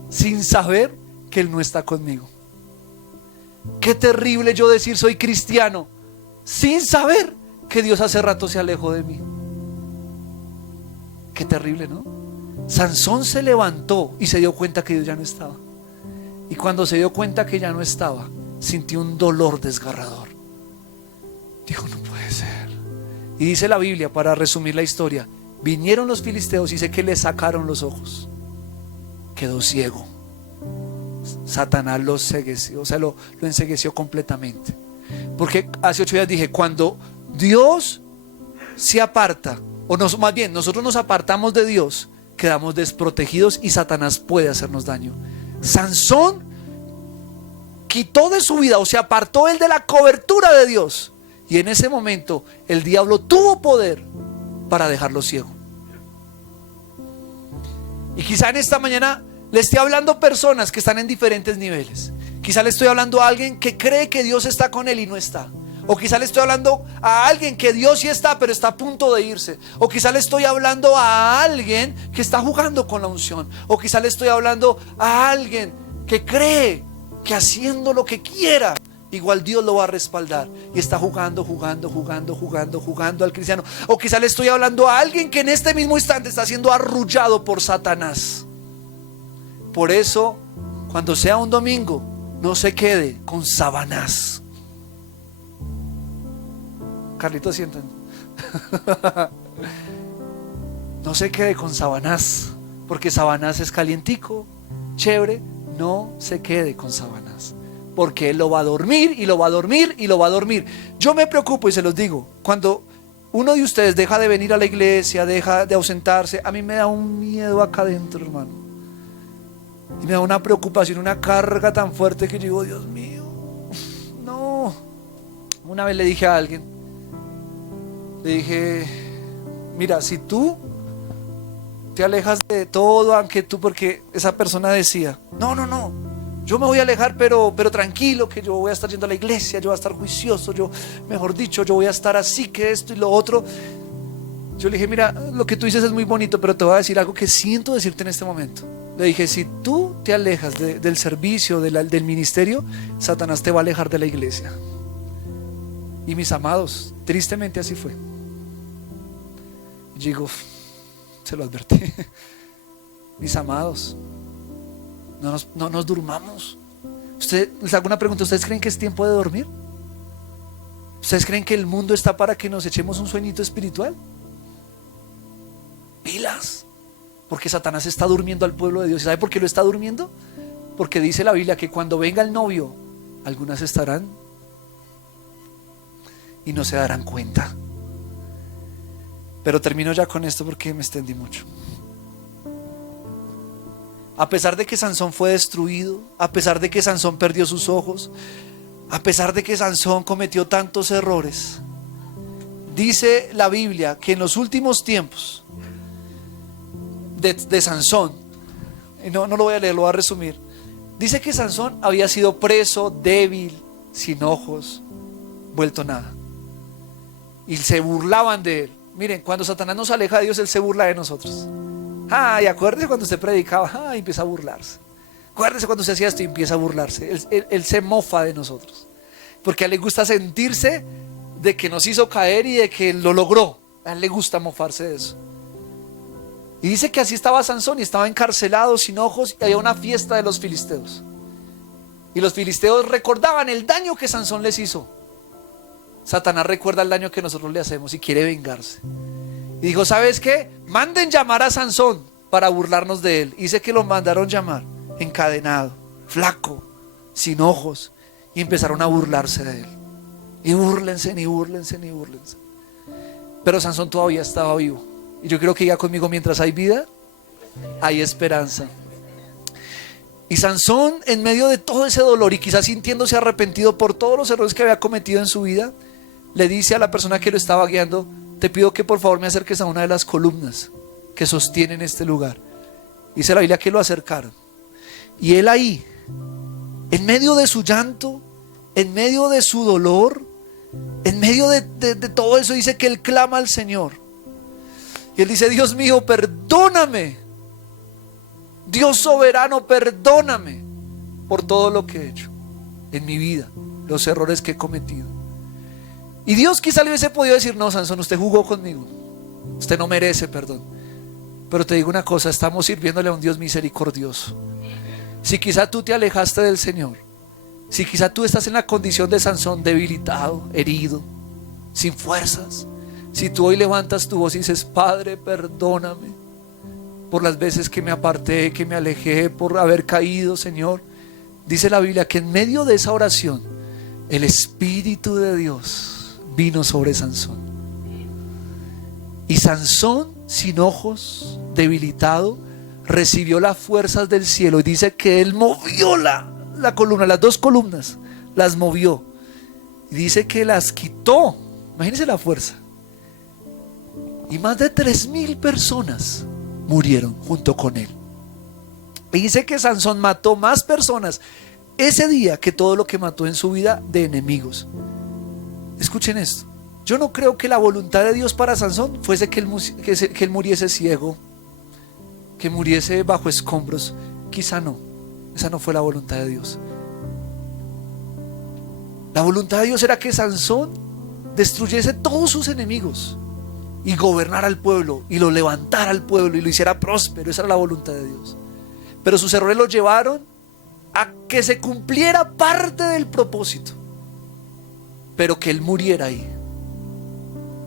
sin saber que Él no está conmigo. Qué terrible yo decir soy cristiano sin saber que Dios hace rato se alejó de mí. Qué terrible, ¿no? Sansón se levantó y se dio cuenta que Dios ya no estaba. Y cuando se dio cuenta que ya no estaba, sintió un dolor desgarrador. Dijo: no puede ser. Y dice la Biblia, para resumir la historia, vinieron los filisteos y dice que le sacaron los ojos. Quedó ciego. Satanás lo encegueció, o sea, lo encegueció completamente. Porque hace 8 días dije: cuando Dios se aparta, más bien nosotros nos apartamos de Dios, quedamos desprotegidos y Satanás puede hacernos daño. Sansón quitó de su vida, o se apartó él de la cobertura de Dios, y en ese momento el diablo tuvo poder para dejarlo ciego. Y quizá en esta mañana le esté hablando a personas que están en diferentes niveles. Quizá le estoy hablando a alguien que cree que Dios está con él y no está. O quizá le estoy hablando a alguien que Dios sí está, pero está a punto de irse. O quizá le estoy hablando a alguien que está jugando con la unción. O quizá le estoy hablando a alguien que cree que haciendo lo que quiera, igual Dios lo va a respaldar. Y está jugando al cristiano. O quizá le estoy hablando a alguien que en este mismo instante está siendo arrullado por Satanás. Por eso, cuando sea un domingo, no se quede con Sabanás. Carlitos, sientan. No se quede con Sabanás, porque Sabanás es calientico, chévere. No se quede con Sabanás, porque él lo va a dormir y lo va a dormir y lo va a dormir. Yo me preocupo y se los digo, cuando uno de ustedes deja de venir a la iglesia, deja de ausentarse, a mí me da un miedo acá adentro, hermano. Y me da una preocupación, una carga tan fuerte que yo digo: Dios mío, no. Una vez le dije a alguien, le dije: mira, si tú te alejas de todo, aunque tú, porque esa persona decía: no, yo me voy a alejar, pero tranquilo, que yo voy a estar yendo a la iglesia, yo voy a estar juicioso, yo, mejor dicho, yo voy a estar así, que esto y lo otro. Yo le dije, mira, lo que tú dices es muy bonito, pero te voy a decir algo que siento decirte en este momento. Le dije, si tú te alejas del servicio, del ministerio, Satanás te va a alejar de la iglesia. Y mis amados, tristemente así fue. Y digo, se lo advertí. Mis amados, no nos durmamos. Les hago una pregunta, ¿ustedes creen que es tiempo de dormir? ¿Ustedes creen que el mundo está para que nos echemos un sueñito espiritual? Pilas, porque Satanás está durmiendo al pueblo de Dios. ¿Y sabe por qué lo está durmiendo? Porque dice la Biblia que cuando venga el novio, algunas estarán y no se darán cuenta. Pero termino ya con esto porque me extendí mucho. A pesar de que Sansón fue destruido, a pesar de que Sansón perdió sus ojos, a pesar de que Sansón cometió tantos errores, dice la Biblia que en los últimos tiempos de Sansón, y no lo voy a leer, lo voy a resumir. Dice que Sansón había sido preso, débil, sin ojos, vuelto nada. Y se burlaban de él. Miren, cuando Satanás nos aleja de Dios, él se burla de nosotros. Y acuérdese cuando usted predicaba, y empieza a burlarse. Acuérdese cuando usted hacía esto y empieza a burlarse. Él se mofa de nosotros. Porque a él le gusta sentirse de que nos hizo caer y de que lo logró. A él le gusta mofarse de eso. Y dice que así estaba Sansón y estaba encarcelado sin ojos y había una fiesta de los filisteos. Y los filisteos recordaban el daño que Sansón les hizo. Satanás recuerda el daño que nosotros le hacemos y quiere vengarse. Y dijo, ¿sabes qué? Manden llamar a Sansón para burlarnos de él. Y dice que lo mandaron llamar, encadenado, flaco, sin ojos. Y empezaron a burlarse de él. Y búrlense, ni búrlense, ni búrlense. Pero Sansón todavía estaba vivo. Y yo creo que ya conmigo, mientras hay vida, hay esperanza. Y Sansón, en medio de todo ese dolor y quizás sintiéndose arrepentido por todos los errores que había cometido en su vida, le dice a la persona que lo estaba guiando, te pido que por favor me acerques a una de las columnas que sostienen este lugar. Dice la Biblia que lo acercaron. Y él ahí, en medio de su llanto, en medio de su dolor, en medio de todo eso, dice que él clama al Señor. Y él dice, Dios mío, perdóname. Dios soberano, perdóname por todo lo que he hecho en mi vida, los errores que he cometido. Y Dios quizá le hubiese podido decir, no, Sansón, usted jugó conmigo, usted no merece perdón. Pero te digo una cosa, estamos sirviéndole a un Dios misericordioso. Si quizá tú te alejaste del Señor, si quizá tú estás en la condición de Sansón, debilitado, herido, sin fuerzas, si tú hoy levantas tu voz y dices, Padre, perdóname por las veces que me aparté, que me alejé, por haber caído, Señor. Dice la Biblia que en medio de esa oración, el Espíritu de Dios vino sobre Sansón. Y Sansón, sin ojos, debilitado, recibió las fuerzas del cielo. Y dice que él movió la columna, las dos columnas, las movió. Y dice que las quitó. Imagínense la fuerza. Y más de 3,000 personas murieron junto con él. Y dice que Sansón mató más personas ese día que todo lo que mató en su vida de enemigos. Escuchen esto. Yo no creo que la voluntad de Dios para Sansón fuese que él muriese ciego, que muriese bajo escombros. Quizá no. Esa no fue la voluntad de Dios. La voluntad de Dios era que Sansón destruyese todos sus enemigos y gobernara al pueblo y lo levantara al pueblo y lo hiciera próspero. Esa era la voluntad de Dios. Pero sus errores lo llevaron a que se cumpliera parte del propósito, pero que él muriera ahí.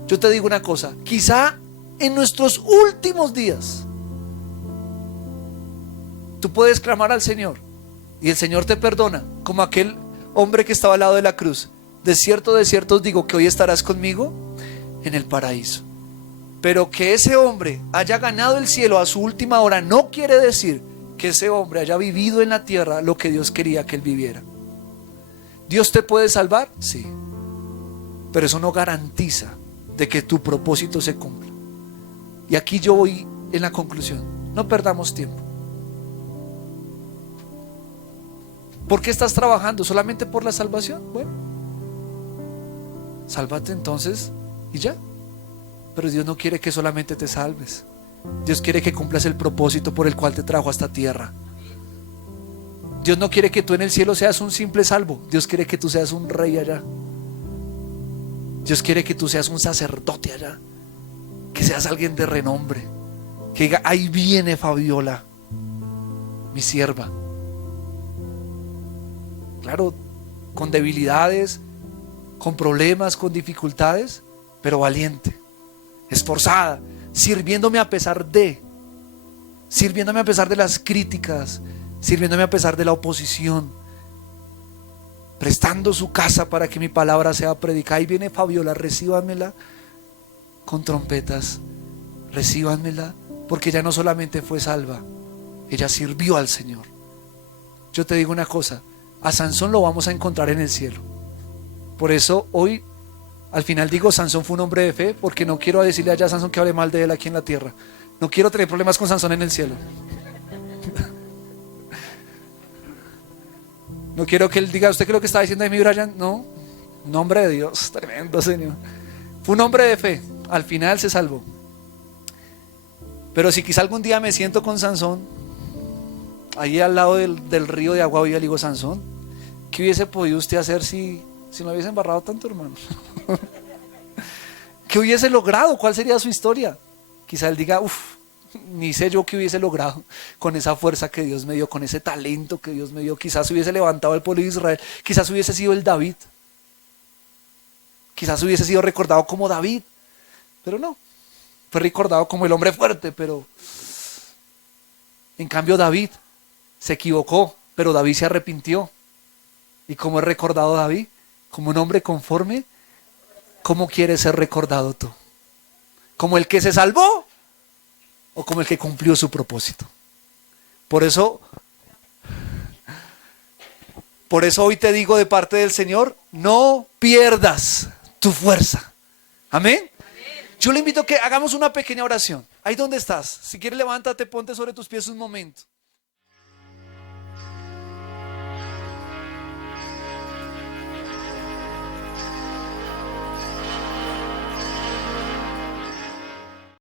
Yo te digo una cosa, quizá en nuestros últimos días tú puedes clamar al Señor y el Señor te perdona, como aquel hombre que estaba al lado de la cruz. De cierto os digo que hoy estarás conmigo en el paraíso. Pero que ese hombre haya ganado el cielo a su última hora no quiere decir que ese hombre haya vivido en la tierra lo que Dios quería que él viviera. ¿Dios te puede salvar? Sí. Pero eso no garantiza de que tu propósito se cumpla. Y aquí yo voy en la conclusión. No perdamos tiempo. ¿Por qué estás trabajando? ¿Solamente por la salvación? Bueno, sálvate entonces y ya. Pero Dios no quiere que solamente te salves. Dios quiere que cumplas el propósito por el cual te trajo a esta tierra. Dios no quiere que tú en el cielo seas un simple salvo. Dios quiere que tú seas un rey allá. Dios quiere que tú seas un sacerdote allá. Que seas alguien de renombre. Que diga, ahí viene Fabiola, mi sierva. Claro, con debilidades, con problemas, con dificultades, pero valiente, esforzada, sirviéndome a pesar de las críticas, sirviéndome a pesar de la oposición, prestando su casa para que mi palabra sea predicada. Ahí viene Fabiola, recíbanmela con trompetas, recíbanmela, porque ella no solamente fue salva, ella sirvió al Señor. Yo te digo una cosa, a Sansón lo vamos a encontrar en el cielo. Por eso hoy al final digo, Sansón fue un hombre de fe, porque no quiero decirle allá a Sansón que hable mal de él aquí en la tierra. No quiero tener problemas con Sansón en el cielo. No quiero que él diga, ¿usted qué es lo que está diciendo de mí, Brian? No, un hombre de Dios, tremendo Señor. Fue un hombre de fe, al final se salvó. Pero si quizá algún día me siento con Sansón, ahí al lado del río de agua viva, le digo, Sansón, ¿qué hubiese podido usted hacer si no hubiese embarrado tanto, hermano? ¿Qué hubiese logrado? ¿Cuál sería su historia? Quizá él diga, ni sé yo qué hubiese logrado con esa fuerza que Dios me dio, con ese talento que Dios me dio. Quizás hubiese levantado el pueblo de Israel, quizás hubiese sido el David, quizás hubiese sido recordado como David, pero no, fue recordado como el hombre fuerte. Pero en cambio David se equivocó, pero David se arrepintió. ¿Y cómo es recordado David? Como un hombre conforme. ¿Cómo quieres ser recordado tú? ¿Como el que se salvó o como el que cumplió su propósito? Por eso hoy te digo de parte del Señor, no pierdas tu fuerza. Amén. Yo le invito a que hagamos una pequeña oración. Ahí donde estás, si quieres levántate, ponte sobre tus pies un momento.